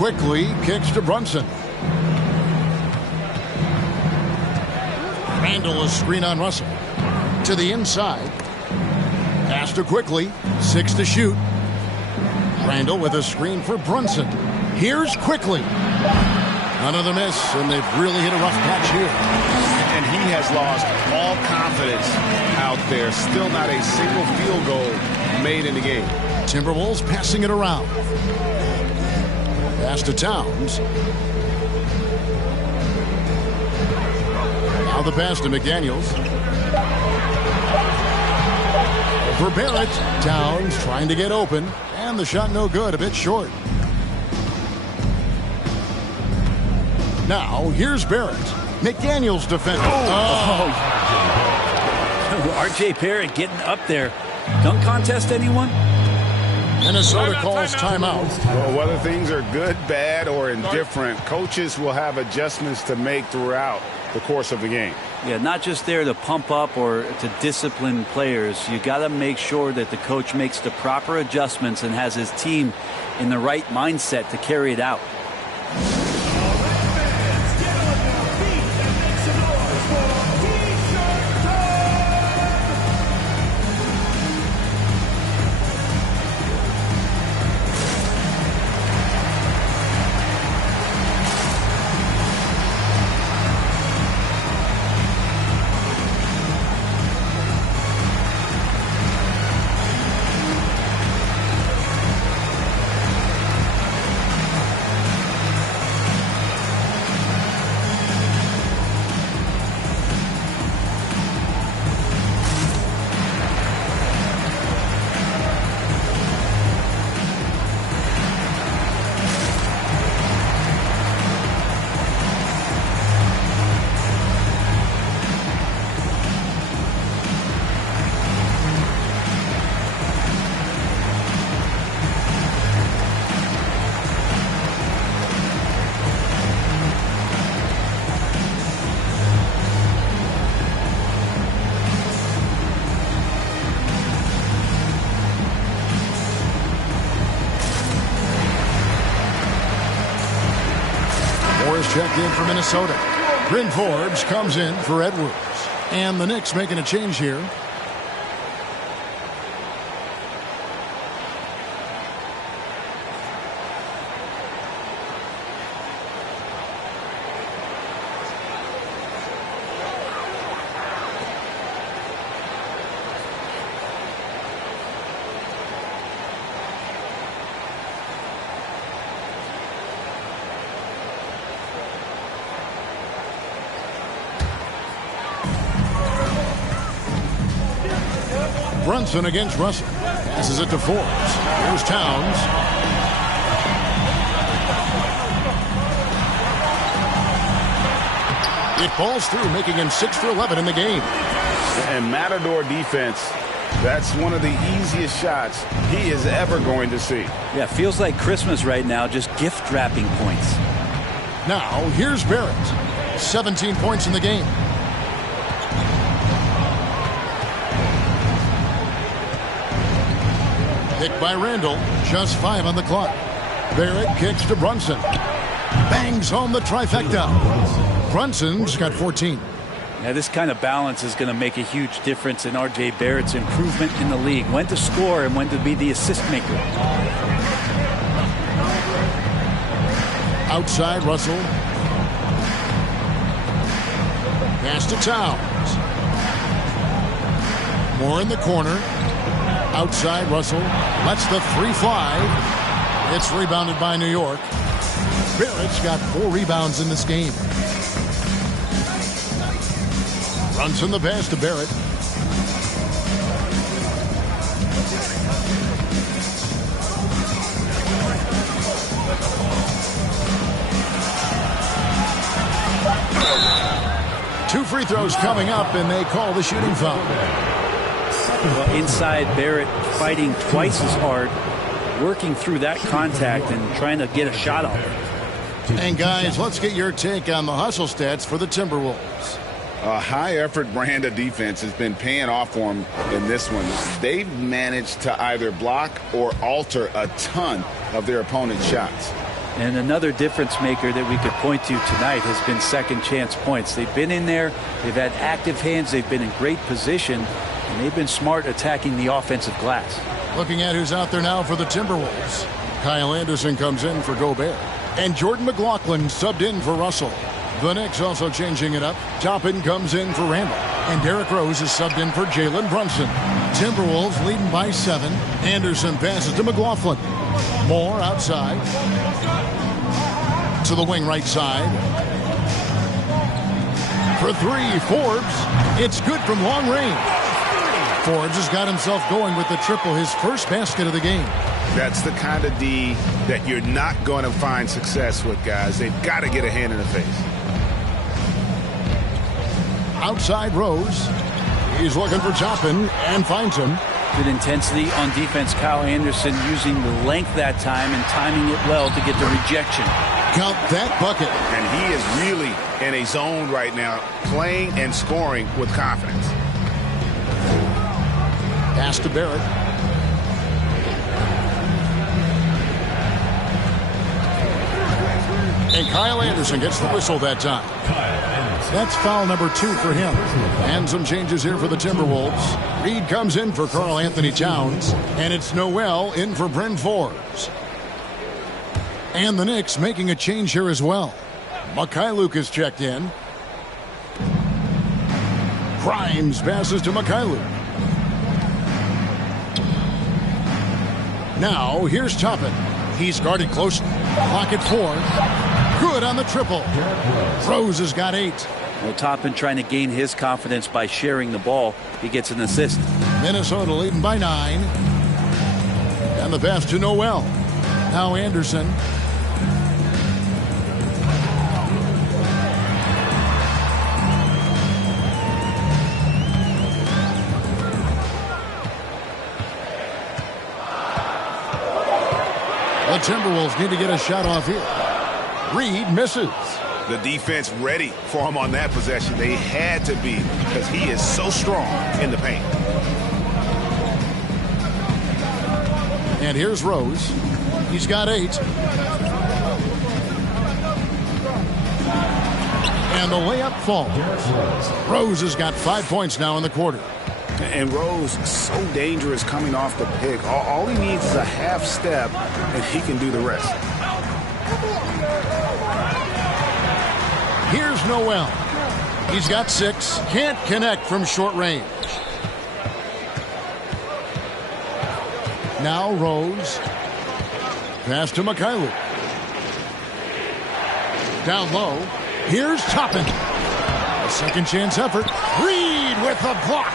quickly kicks to Brunson. Randall, a screen on Russell. To the inside. Pass to quickly. 6 to shoot. Randall with a screen for Brunson. Here's quickly. Another miss, and they've really hit a rough patch here. And he has lost all confidence out there. Still not a single field goal made in the game. Timberwolves passing it around. Pass to Towns. Now the pass to McDaniels. For Barrett. Towns trying to get open. And the shot no good, a bit short. Now, here's Barrett. McDaniels defending. R.J. Barrett getting up there. Dunk contest, anyone? Minnesota calls timeout. Well, whether things are good, bad, or indifferent, coaches will have adjustments to make throughout the course of the game. Yeah, not just there to pump up or to discipline players. You got to make sure that the coach makes the proper adjustments and has his team in the right mindset to carry it out. Checked in for Minnesota. Bryn Forbes comes in for Edwards. And the Knicks making a change here. Brunson against Russell. Passes it to Forbes. Here's Towns. It falls through, making him 6 for 11 in the game. And Matador defense, that's one of the easiest shots he is ever going to see. Yeah, feels like Christmas right now, just gift wrapping points. Now, here's Barrett. 17 points in the game. Picked by Randall. Just 5 on the clock. Barrett kicks to Brunson. Bangs home the trifecta. Brunson's got 14. Now, this kind of balance is going to make a huge difference in R.J. Barrett's improvement in the league. When to score and when to be the assist maker. Outside, Russell. Pass to Towns. More in the corner. Outside, Russell lets the 3 fly. It's rebounded by New York. Barrett's got 4 rebounds in this game. Runs in the pass to Barrett. Two free throws coming up, and they call the shooting foul. Well, inside, Barrett fighting twice as hard, working through that contact and trying to get a shot off. And guys, let's get your take on the hustle stats for the Timberwolves. A high-effort brand of defense has been paying off for them in this one. They've managed to either block or alter a ton of their opponent's shots. And another difference maker that we could point to tonight has been second chance points. They've been in there, they've had active hands, they've been in great position, and they've been smart attacking the offensive glass. Looking at who's out there now for the Timberwolves. Kyle Anderson comes in for Gobert. And Jordan McLaughlin subbed in for Russell. The Knicks also changing it up. Toppin comes in for Randall. And Derrick Rose is subbed in for Jalen Brunson. Timberwolves leading by 7. Anderson passes to McLaughlin. Moore outside. To the wing right side. For 3, Forbes. It's good from long range. Forbes has got himself going with the triple, his first basket of the game. That's the kind of D that you're not going to find success with, guys. They've got to get a hand in the face. Outside Rose. He's looking for Toppin and finds him. Good intensity on defense. Kyle Anderson using the length that time and timing it well to get the rejection. Count that bucket. And he is really in a zone right now, playing and scoring with confidence. Pass to Barrett. And Kyle Anderson gets the whistle that time. That's foul number 2 for him. And some changes here for the Timberwolves. Reed comes in for Karl Anthony Towns. And it's Noel in for Bryn Forbes. And the Knicks making a change here as well. Mikhailuk is checked in. Grimes passes to Mikhailuk. Now here's Toppin. He's guarded closely. Clock at 4. Good on the triple. Rose has got 8. Well, Toppin trying to gain his confidence by sharing the ball. He gets an assist. Minnesota leading by 9. And the pass to Noel. Now Anderson. The Timberwolves need to get a shot off here. Reed misses. The defense ready for him on that possession. They had to be, because he is so strong in the paint. And here's Rose. He's got 8. And the layup falls. Rose has got 5 points now in the quarter. And Rose, so dangerous coming off the pick. All he needs is a half step, and he can do the rest. Here's Noel. He's got 6. Can't connect from short range. Now Rose. Pass to Mikhailuk. Down low. Here's Toppin. A second chance effort. Reed with the block.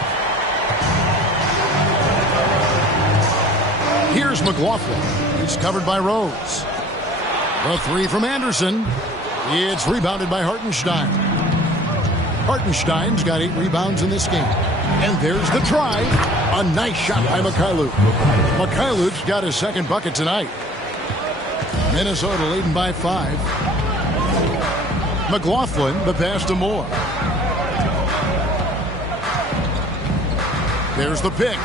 Here's McLaughlin. He's covered by Rose. The 3 from Anderson. It's rebounded by Hartenstein. Hartenstein's got 8 rebounds in this game. And there's the try. A nice shot by Mikhailuk. Mikhailuk's got his second bucket tonight. Minnesota leading by 5. McLaughlin, the pass to Moore. There's the pick.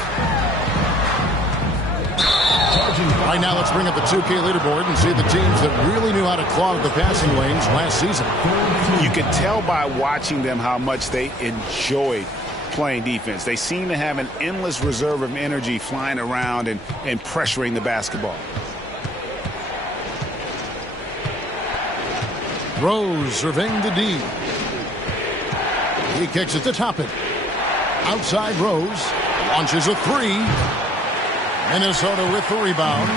Right now, let's bring up the 2K leaderboard and see the teams that really knew how to clog the passing lanes last season. You can tell by watching them how much they enjoyed playing defense. They seem to have an endless reserve of energy flying around and pressuring the basketball. Rose surveying the D. He kicks it to Toppin. Outside Rose. Launches a 3. Minnesota with the rebound.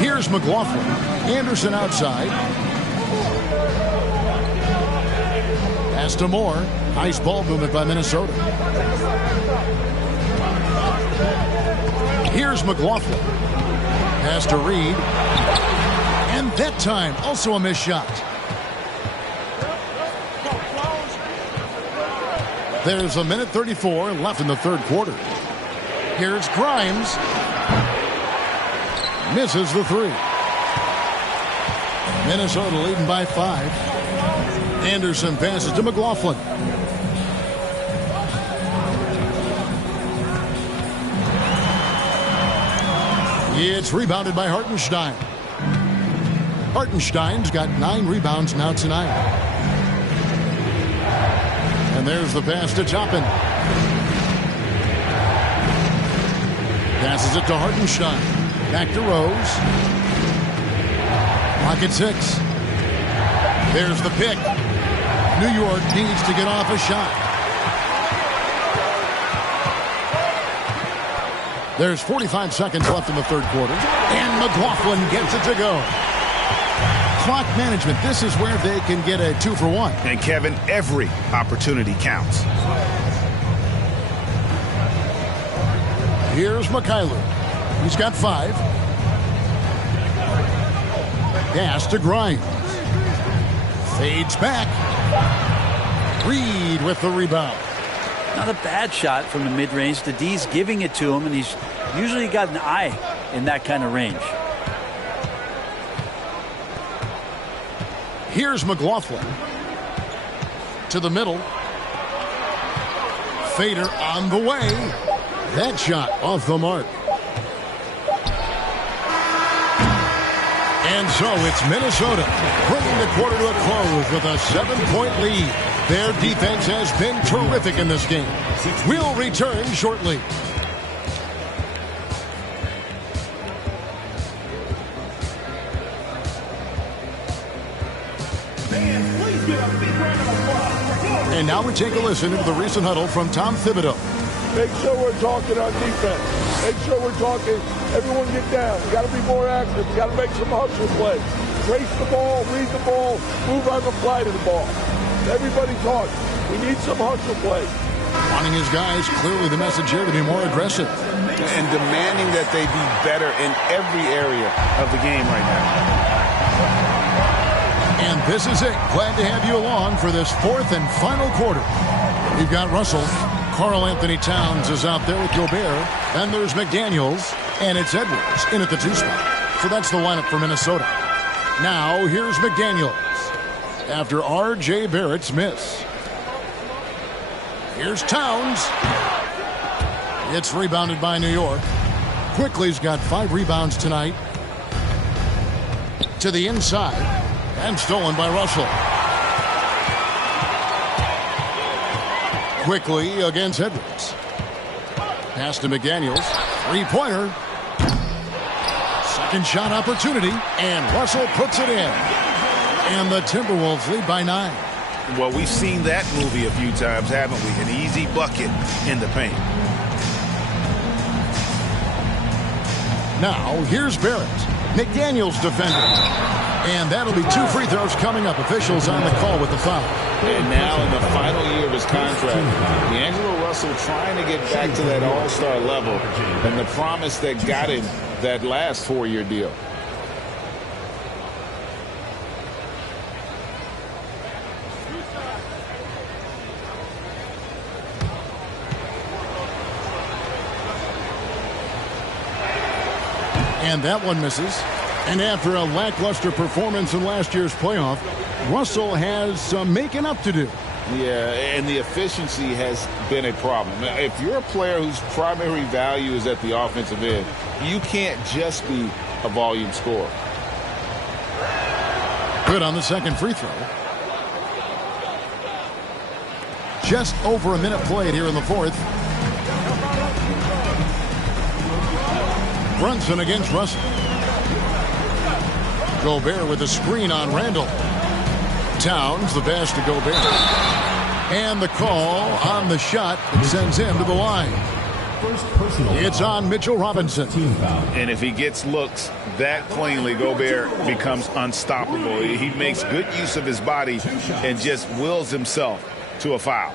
Here's McLaughlin. Anderson outside. Pass to Moore. Nice ball movement by Minnesota. Here's McLaughlin. Pass to Reed. And that time, also a missed shot. There's 1:34 left in the third quarter. Here's Grimes. Misses the 3. Minnesota leading by 5. Anderson passes to McLaughlin. It's rebounded by Hartenstein. Hartenstein's got 9 rebounds now tonight. And there's the pass to Toppin. Passes it to Hartenstein. Back to Rose. Clock at 6. There's the pick. New York needs to get off a shot. There's 45 seconds left in the third quarter. And McLaughlin gets it to go. Clock management. This is where they can get a 2-for-1. And Kevin, every opportunity counts. Here's Mikhailuk. He's got 5. Pass to Grimes. Fades back. Reed with the rebound. Not a bad shot from the mid-range. The D's giving it to him, and he's usually got an eye in that kind of range. Here's McLaughlin. To the middle. Fader on the way. That shot off the mark. And so it's Minnesota bringing the quarter to a close with a 7-point lead. Their defense has been terrific in this game. We'll return shortly. And now we take a listen to the recent huddle from Tom Thibodeau. Make sure we're talking on defense. Make sure we're talking. Everyone get down. We got to be more active. We got to make some hustle plays. Trace the ball, read the ball, move on the fly to the ball. Everybody talk. We need some hustle plays. Wanting his guys, clearly the message here to be more aggressive. And demanding that they be better in every area of the game right now. And this is it. Glad to have you along for this 4th and final quarter. We've got Russell. Karl Anthony Towns is out there with Gobert. Then there's McDaniels. And it's Edwards in at the 2 spot. So that's the lineup for Minnesota. Now here's McDaniels after R.J. Barrett's miss. Here's Towns. It's rebounded by New York. Quickly's got 5 rebounds tonight. To the inside. And stolen by Russell. Quickly against Edwards. Pass to McDaniels. 3-pointer. Second shot opportunity. And Russell puts it in. And the Timberwolves lead by 9. Well, we've seen that movie a few times, haven't we? An easy bucket in the paint. Now, here's Barrett. McDaniels defending. And that'll be 2 free throws coming up. Officials on the call with the foul. And now in the final year of his contract, D'Angelo Russell trying to get back to that all-star level and the promise that got him that last 4-year deal. And that one misses. And after a lackluster performance in last year's playoff, Russell has some making up to do. Yeah, and the efficiency has been a problem. If you're a player whose primary value is at the offensive end, you can't just be a volume scorer. Good on the second free throw. Just over a minute played here in the 4th. Brunson against Russell. Gobert with a screen on Randall. Towns, the pass to Gobert. And the call on the shot that sends him to the line. It's on Mitchell Robinson. And if he gets looks that cleanly, Gobert becomes unstoppable. He makes good use of his body and just wills himself to a foul.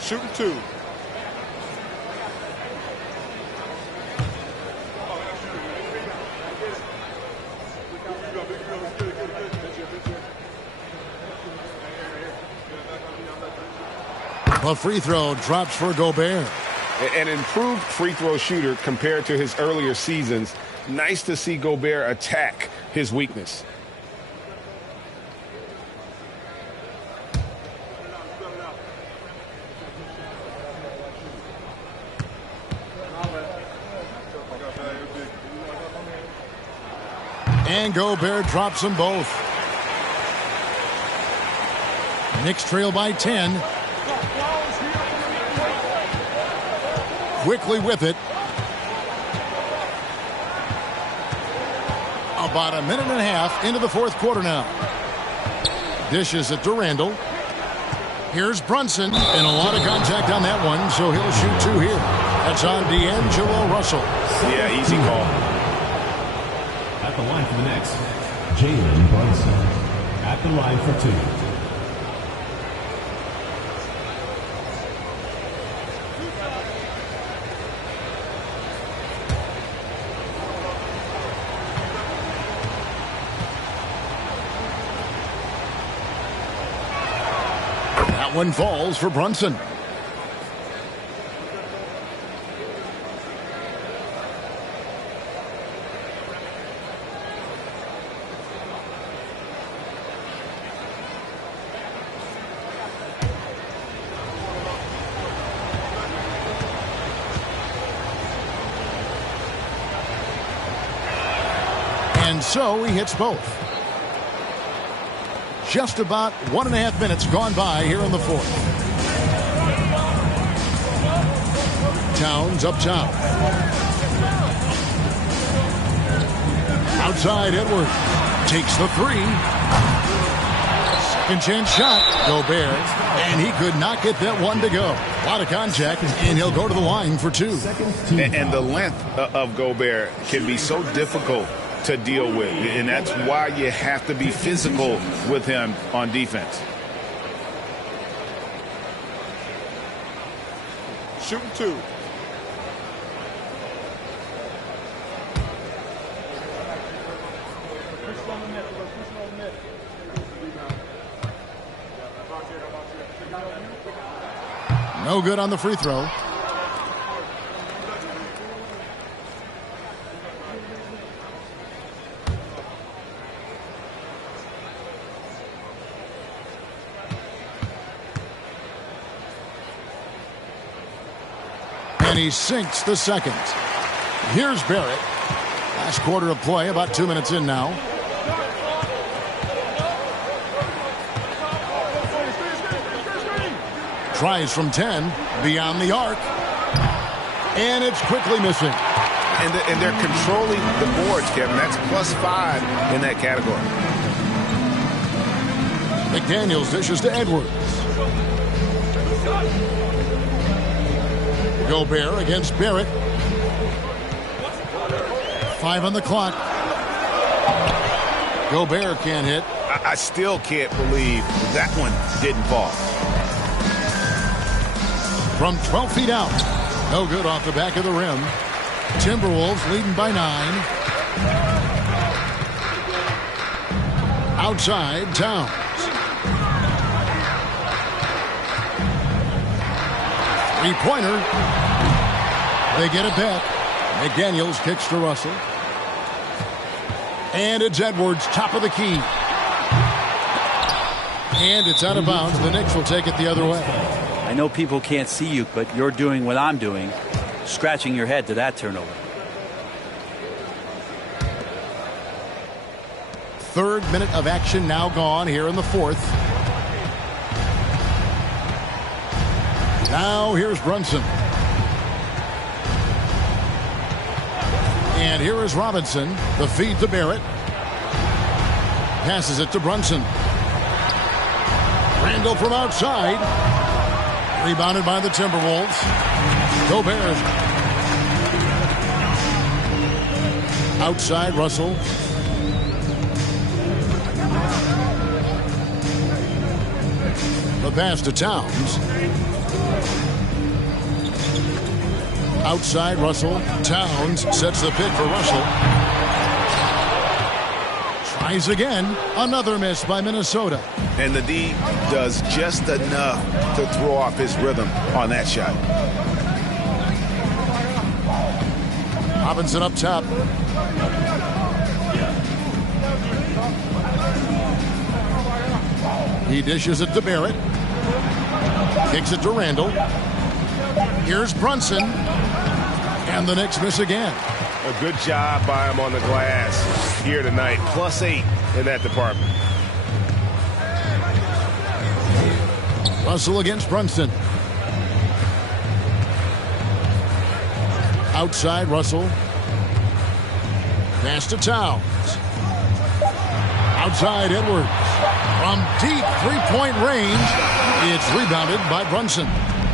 Shooting 2. A free throw drops for Gobert. An improved free throw shooter compared to his earlier seasons. Nice to see Gobert attack his weakness. And Gobert drops them both. Knicks trail by 10. Quickly with it. About a minute and a half into the fourth quarter now. Dishes it to Randall. Here's Brunson, and a lot of contact on that one, so he'll shoot two here. That's on D'Angelo Russell. Yeah, easy call. At the line for the Knicks, Jalen Brunson. At the line for two. That one falls for Brunson. And so he hits both. Just about 1.5 minutes gone by here in the fourth. Towns up top. Outside Edwards. Takes the three. Second chance shot. Gobert. And he could not get that one to go. A lot of contact, and he'll go to the line for two. And the length of Gobert can be so difficult to deal with, and that's why you have to be physical with him on defense. Shooting two. No good on the free throw. And he sinks the second. Here's Barrett. Last quarter of play, about 2 minutes in now. Tries from 10, beyond the arc. And it's quickly missing. And they're controlling the boards, Kevin. That's +5 in that category. McDaniels dishes to Edwards. Gobert against Barrett. 5 on the clock. Gobert can't hit. I still can't believe that one didn't fall. From 12 feet out. No good off the back of the rim. Timberwolves leading by 9. Outside, Towns. Three-pointer. They get it back. McDaniels kicks to Russell. And it's Edwards, top of the key. And it's out of bounds. The Knicks will take it the other way. I know people can't see you, but you're doing what I'm doing, scratching your head to that turnover. Third minute of action now gone here in the fourth. Now here's Brunson. And here is Robinson. The feed to Barrett. Passes it to Brunson. Randall from outside. Rebounded by the Timberwolves. Gobert. Outside Russell. The pass to Towns. Outside Russell. Towns sets the pick for Russell. Tries again. Another miss by Minnesota. And the D does just enough to throw off his rhythm on that shot. Robinson up top. He dishes it to Barrett. Kicks it to Randall. Here's Brunson. And the Knicks miss again. A good job by him on the glass here tonight. +8 in that department. Russell against Brunson. Outside Russell. Pass to Towns. Outside Edwards. From deep three-point range, it's rebounded by Brunson.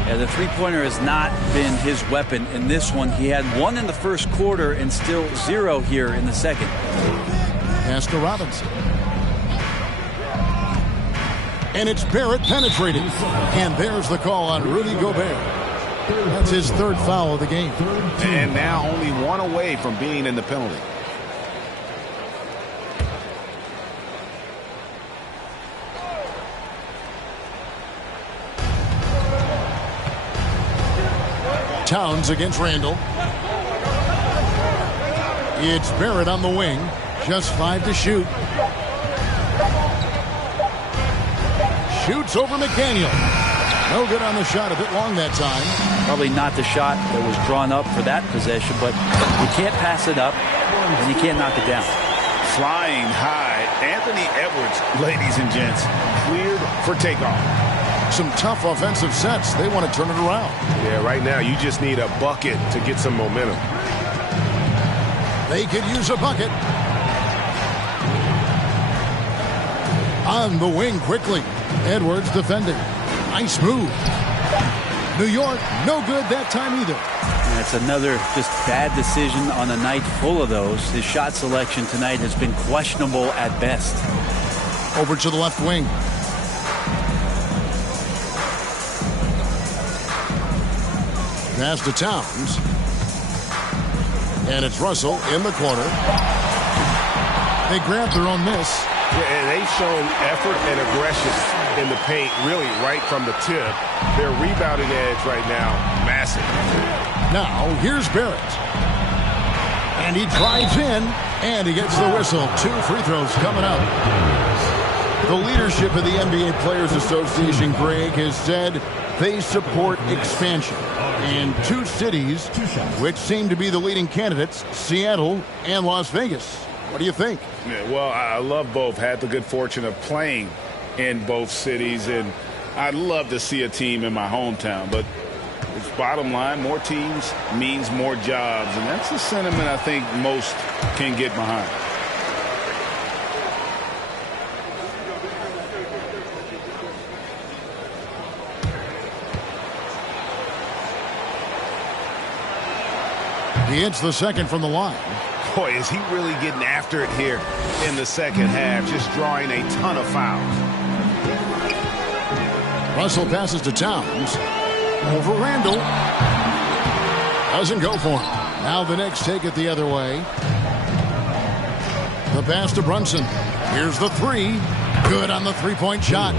Yeah, the three-pointer has not been his weapon in this one. He had 1 in the first quarter and still 0 here in the second. Pass to Robinson. And it's Barrett penetrating. And there's the call on Rudy Gobert. That's his 3rd foul of the game. And now only 1 away from being in the penalty. Towns against Randall. It's Barrett on the wing. Just 5 to shoot. Shoots over McDaniel. No good on the shot. A bit long that time. Probably not the shot that was drawn up for that possession, but you can't pass it up and you can't knock it down. Flying high. Anthony Edwards, ladies and gents, cleared for takeoff. Some tough offensive sets. They want to turn it around. Yeah, right now you just need a bucket to get some momentum. They could use a bucket. On the wing quickly. Edwards defending. Nice move. New York, no good that time either. That's another just bad decision on a night full of those. His shot selection tonight has been questionable at best. Over to the left wing. Pass to Towns. And it's Russell in the corner. They grab their own miss. Yeah, and they've shown effort and aggression in the paint, really right from the tip. Their rebounding edge right now, massive. Now, here's Barrett. And he drives in, and he gets the whistle. 2 free throws coming up. The leadership of the NBA Players Association, Greg, has said they support expansion. And 2 cities, which seem to be the leading candidates, Seattle and Las Vegas. What do you think? Yeah, well, I love both. Had the good fortune of playing in both cities, and I'd love to see a team in my hometown. But it's bottom line, more teams means more jobs, and that's the sentiment I think most can get behind. He hits the second from the line. Boy, is he really getting after it here in the second half, just drawing a ton of fouls. Russell passes to Towns. Over Randall. Doesn't go for him. Now the Knicks take it the other way. The pass to Brunson. Here's the 3. Good on the 3-point shot.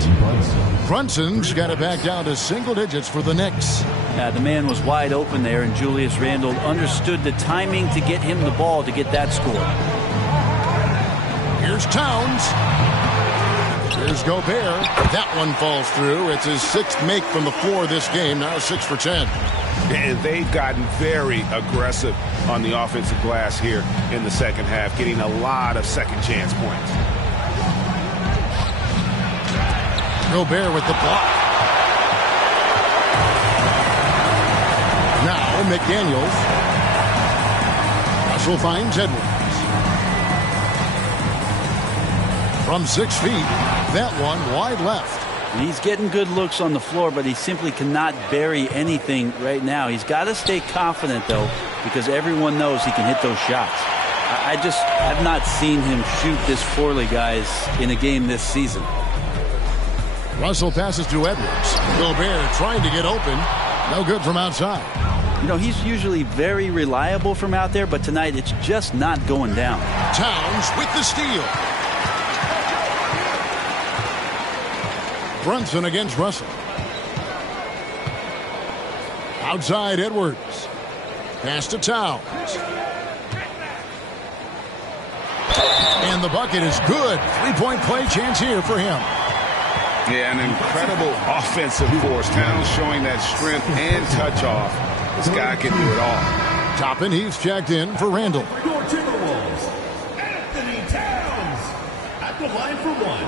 Brunson's got it back down to single digits for the Knicks. Yeah, the man was wide open there, and Julius Randle understood the timing to get him the ball to get that score. Here's Towns. Here's Gobert. That one falls through. It's his 6th make from the floor this game. Now 6 for 10. And they've gotten very aggressive on the offensive glass here in the second half, getting a lot of second chance points. Gobert with the block. Now McDaniels. Russell finds Edwards. From 6 feet, that one wide left. He's getting good looks on the floor, but he simply cannot bury anything right now. He's got to stay confident, though, because everyone knows he can hit those shots. I've not seen him shoot this poorly, guys, in a game this season. Russell passes to Edwards. Gobert trying to get open. No good from outside. You know, he's usually very reliable from out there, but tonight it's just not going down. Towns with the steal. Brunson against Russell. Outside Edwards. Pass to Towns. And the bucket is good. 3-point play chance here for him. Yeah, an incredible offensive force. Towns showing that strength and touch off. This guy can do it all. Toppin, he's checked in for Randall. Your Timberwolves, Anthony Towns at the line for one.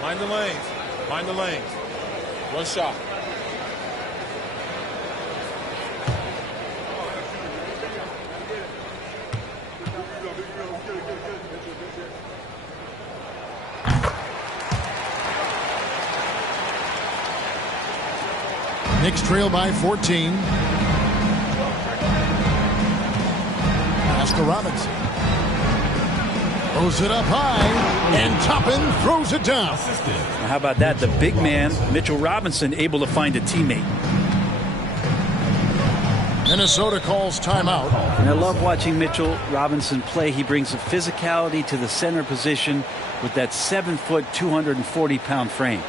Mind the lanes. Mind the lanes. One shot. Knicks trail by 14. Pass to Robinson. Throws it up high, and Toppin throws it down. Now, how about that? The big man, Mitchell Robinson, able to find a teammate. Minnesota calls timeout. And I love watching Mitchell Robinson play. He brings a physicality to the center position with that 7-foot, 240-pound frame.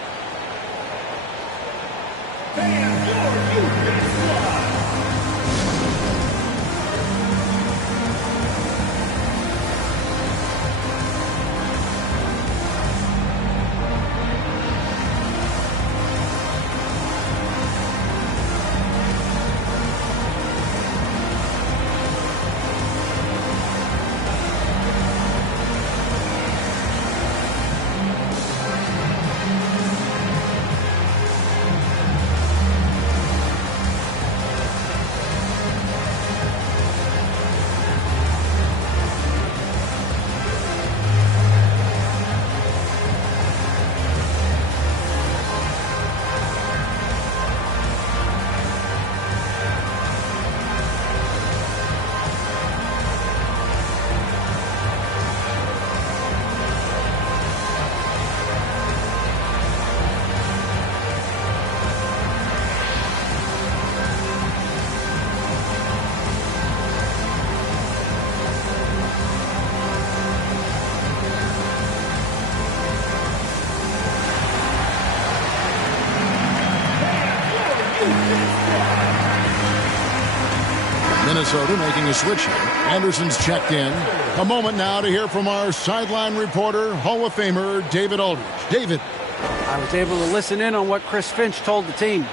Minnesota making a switch here. Anderson's checked in. A moment now to hear from our sideline reporter, Hall of Famer David Aldridge. David. I was able to listen in on what Chris Finch told the team.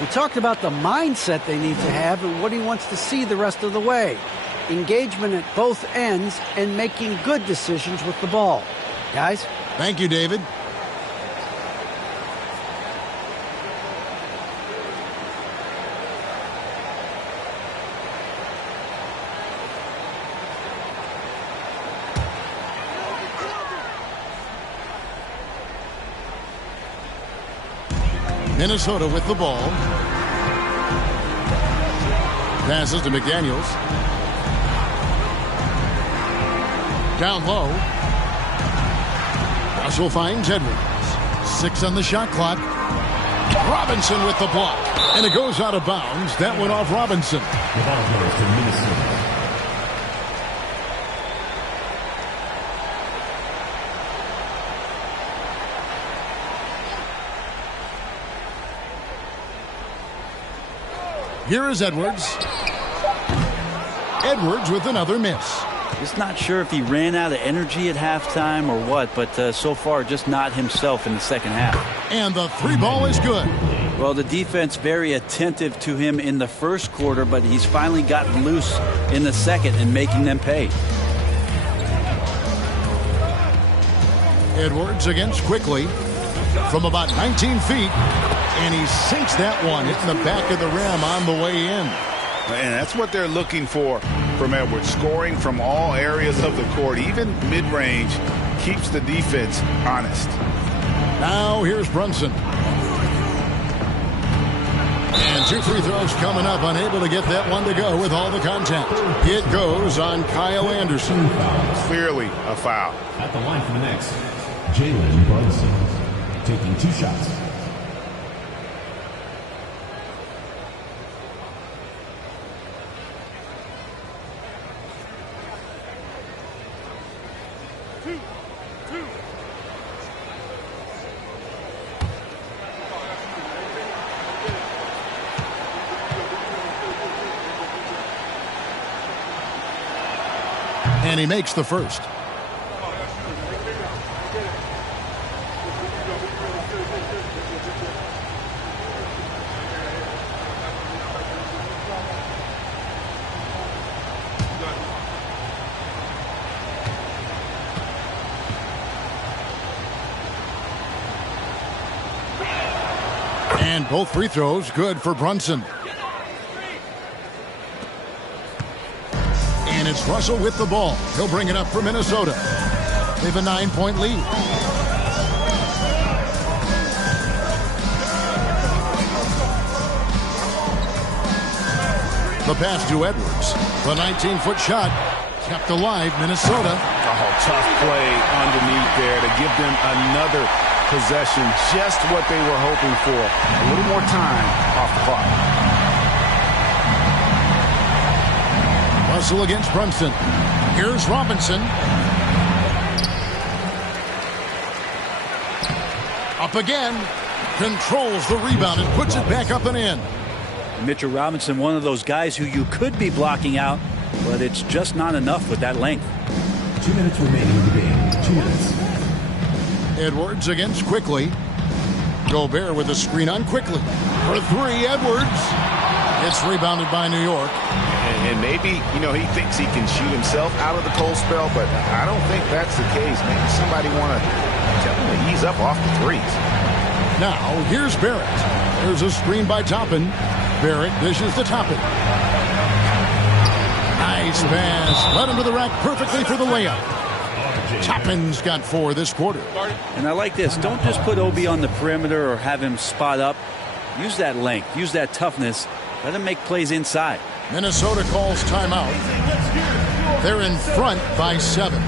He talked about the mindset they need to have and what he wants to see the rest of the way. Engagement at both ends and making good decisions with the ball. Guys? Thank you, David. Minnesota with the ball. Passes to McDaniels. Down low. Russell finds Edwards. 6 on the shot clock. Robinson with the block. And it goes out of bounds. That went off Robinson. The ball goes to Minnesota. Here is Edwards. Edwards with another miss. Just not sure if he ran out of energy at halftime or what, but so far just not himself in the second half. And the 3 ball is good. Well, the defense very attentive to him in the first quarter, but he's finally gotten loose in the second and making them pay. Edwards against Quickly from about 19 feet. And he sinks that one, hitting the back of the rim on the way in. And that's what they're looking for from Edwards. Scoring from all areas of the court, even mid-range, keeps the defense honest. Now here's Brunson. And 2 free throws coming up. Unable to get that one to go with all the contact. It goes on Kyle Anderson. Clearly a foul. At the line for the Knicks, Jalen Brunson taking 2 shots. And he makes the first. And both free throws good for Brunson. And it's Russell with the ball. He'll bring it up for Minnesota. They have a 9-point lead. The pass to Edwards. The 19-foot shot kept alive Minnesota. Oh, tough play underneath there to give them another possession. Just what they were hoping for. A little more time off the clock. Russell against Brunson. Here's Robinson. Up again. Controls the rebound and puts it back up and in. Mitchell Robinson, one of those guys who you could be blocking out, but it's just not enough with that length. 2 minutes remaining in the game. 2 minutes. Edwards against Quickly. Gobert with a screen on Quickly. For three, Edwards. It's rebounded by New York. And maybe, he thinks he can shoot himself out of the cold spell, but I don't think that's the case. Maybe somebody want to tell him to ease up off the threes. Now, here's Barrett. There's a screen by Toppin. Barrett dishes to Toppin. Nice pass. Led him to the rack perfectly for the layup. Toppin's got 4 this quarter. And I like this. Don't just put Obi on the perimeter or have him spot up. Use that length. Use that toughness. Let him make plays inside. Minnesota calls timeout. They're in front by 7.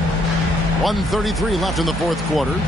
1:33 left in the fourth quarter.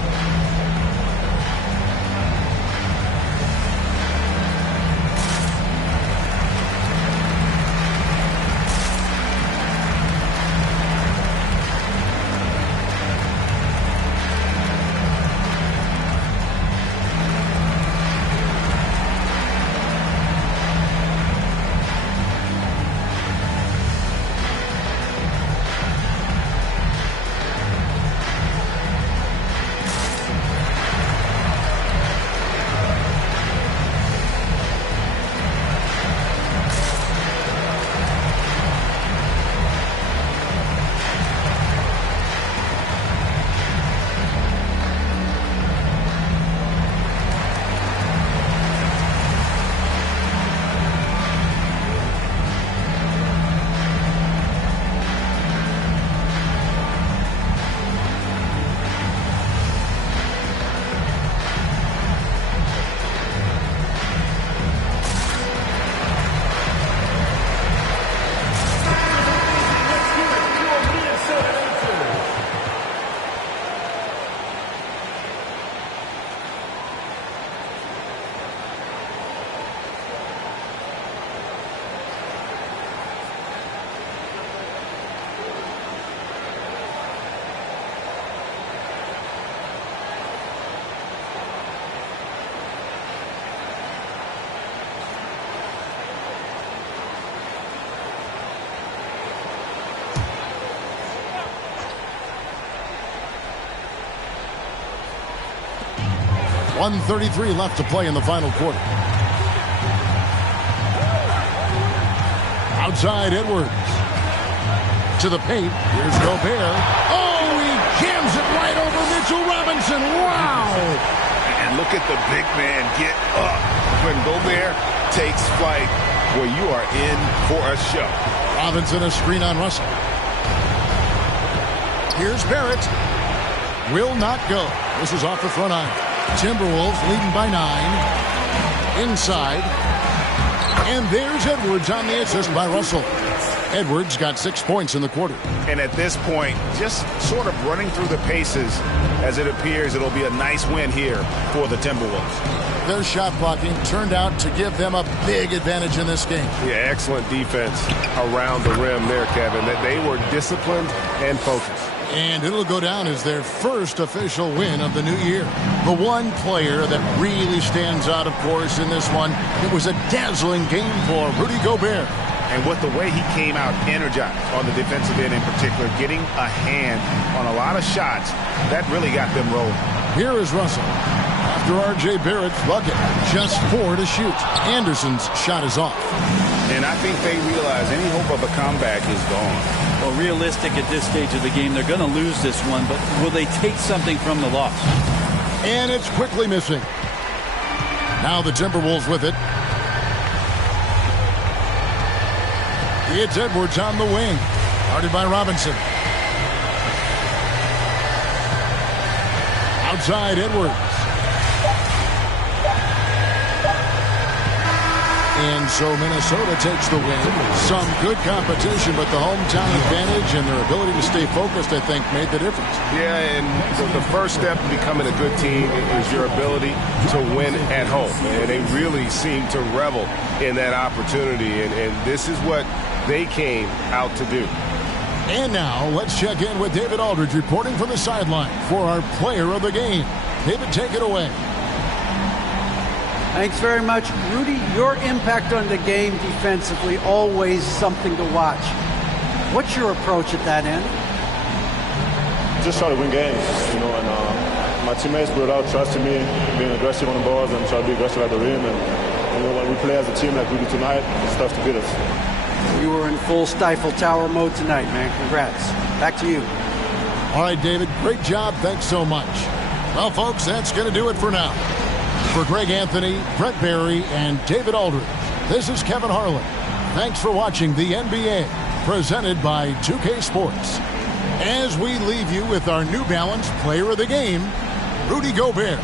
.133 left to play in the final quarter. Outside Edwards. To the paint. Here's Gobert. Oh, he jams it right over Mitchell Robinson. Wow! And look at the big man get up. When Gobert takes flight, well, you are in for a show. Robinson a screen on Russell. Here's Barrett. Will not go. This is off the front iron. Timberwolves leading by 9. Inside. And there's Edwards on the assist by Russell. Edwards got 6 points in the quarter. And at this point, just sort of running through the paces as it appears it'll be a nice win here for the Timberwolves. Their shot blocking turned out to give them a big advantage in this game. Yeah, excellent defense around the rim there, Kevin. That they were disciplined and focused. And it'll go down as their first official win of the new year. The one player that really stands out, of course, in this one, it was a dazzling game for Rudy Gobert. And with the way he came out energized on the defensive end in particular, getting a hand on a lot of shots, that really got them rolling. Here is Russell. After R.J. Barrett's bucket, just 4 to shoot. Anderson's shot is off. And I think they realize any hope of a comeback is gone. Well, realistic at this stage of the game, they're going to lose this one, but will they take something from the loss? And it's quickly missing. Now the Timberwolves with it. It's Edwards on the wing. Guarded by Robinson. Outside Edwards. And so Minnesota takes the win. Some good competition, but the hometown advantage and their ability to stay focused, I think, made the difference. Yeah, and the first step to becoming a good team is your ability to win at home. And they really seem to revel in that opportunity. And this is what they came out to do. And now let's check in with David Aldridge reporting from the sideline for our player of the game. David, take it away. Thanks very much. Rudy, your impact on the game defensively, always something to watch. What's your approach at that end? Just try to win games, and my teammates brought out trusting me, being aggressive on the balls and try to be aggressive at the rim. And when we play as a team like we do tonight, it's tough to beat us. You were in full Stifle Tower mode tonight, man. Congrats. Back to you. All right, David, great job. Thanks so much. Well, folks, that's going to do it for now. For Greg Anthony, Brent Barry, and David Aldridge, this is Kevin Harlan. Thanks for watching the NBA, presented by 2K Sports. As we leave you with our New Balance Player of the Game, Rudy Gobert.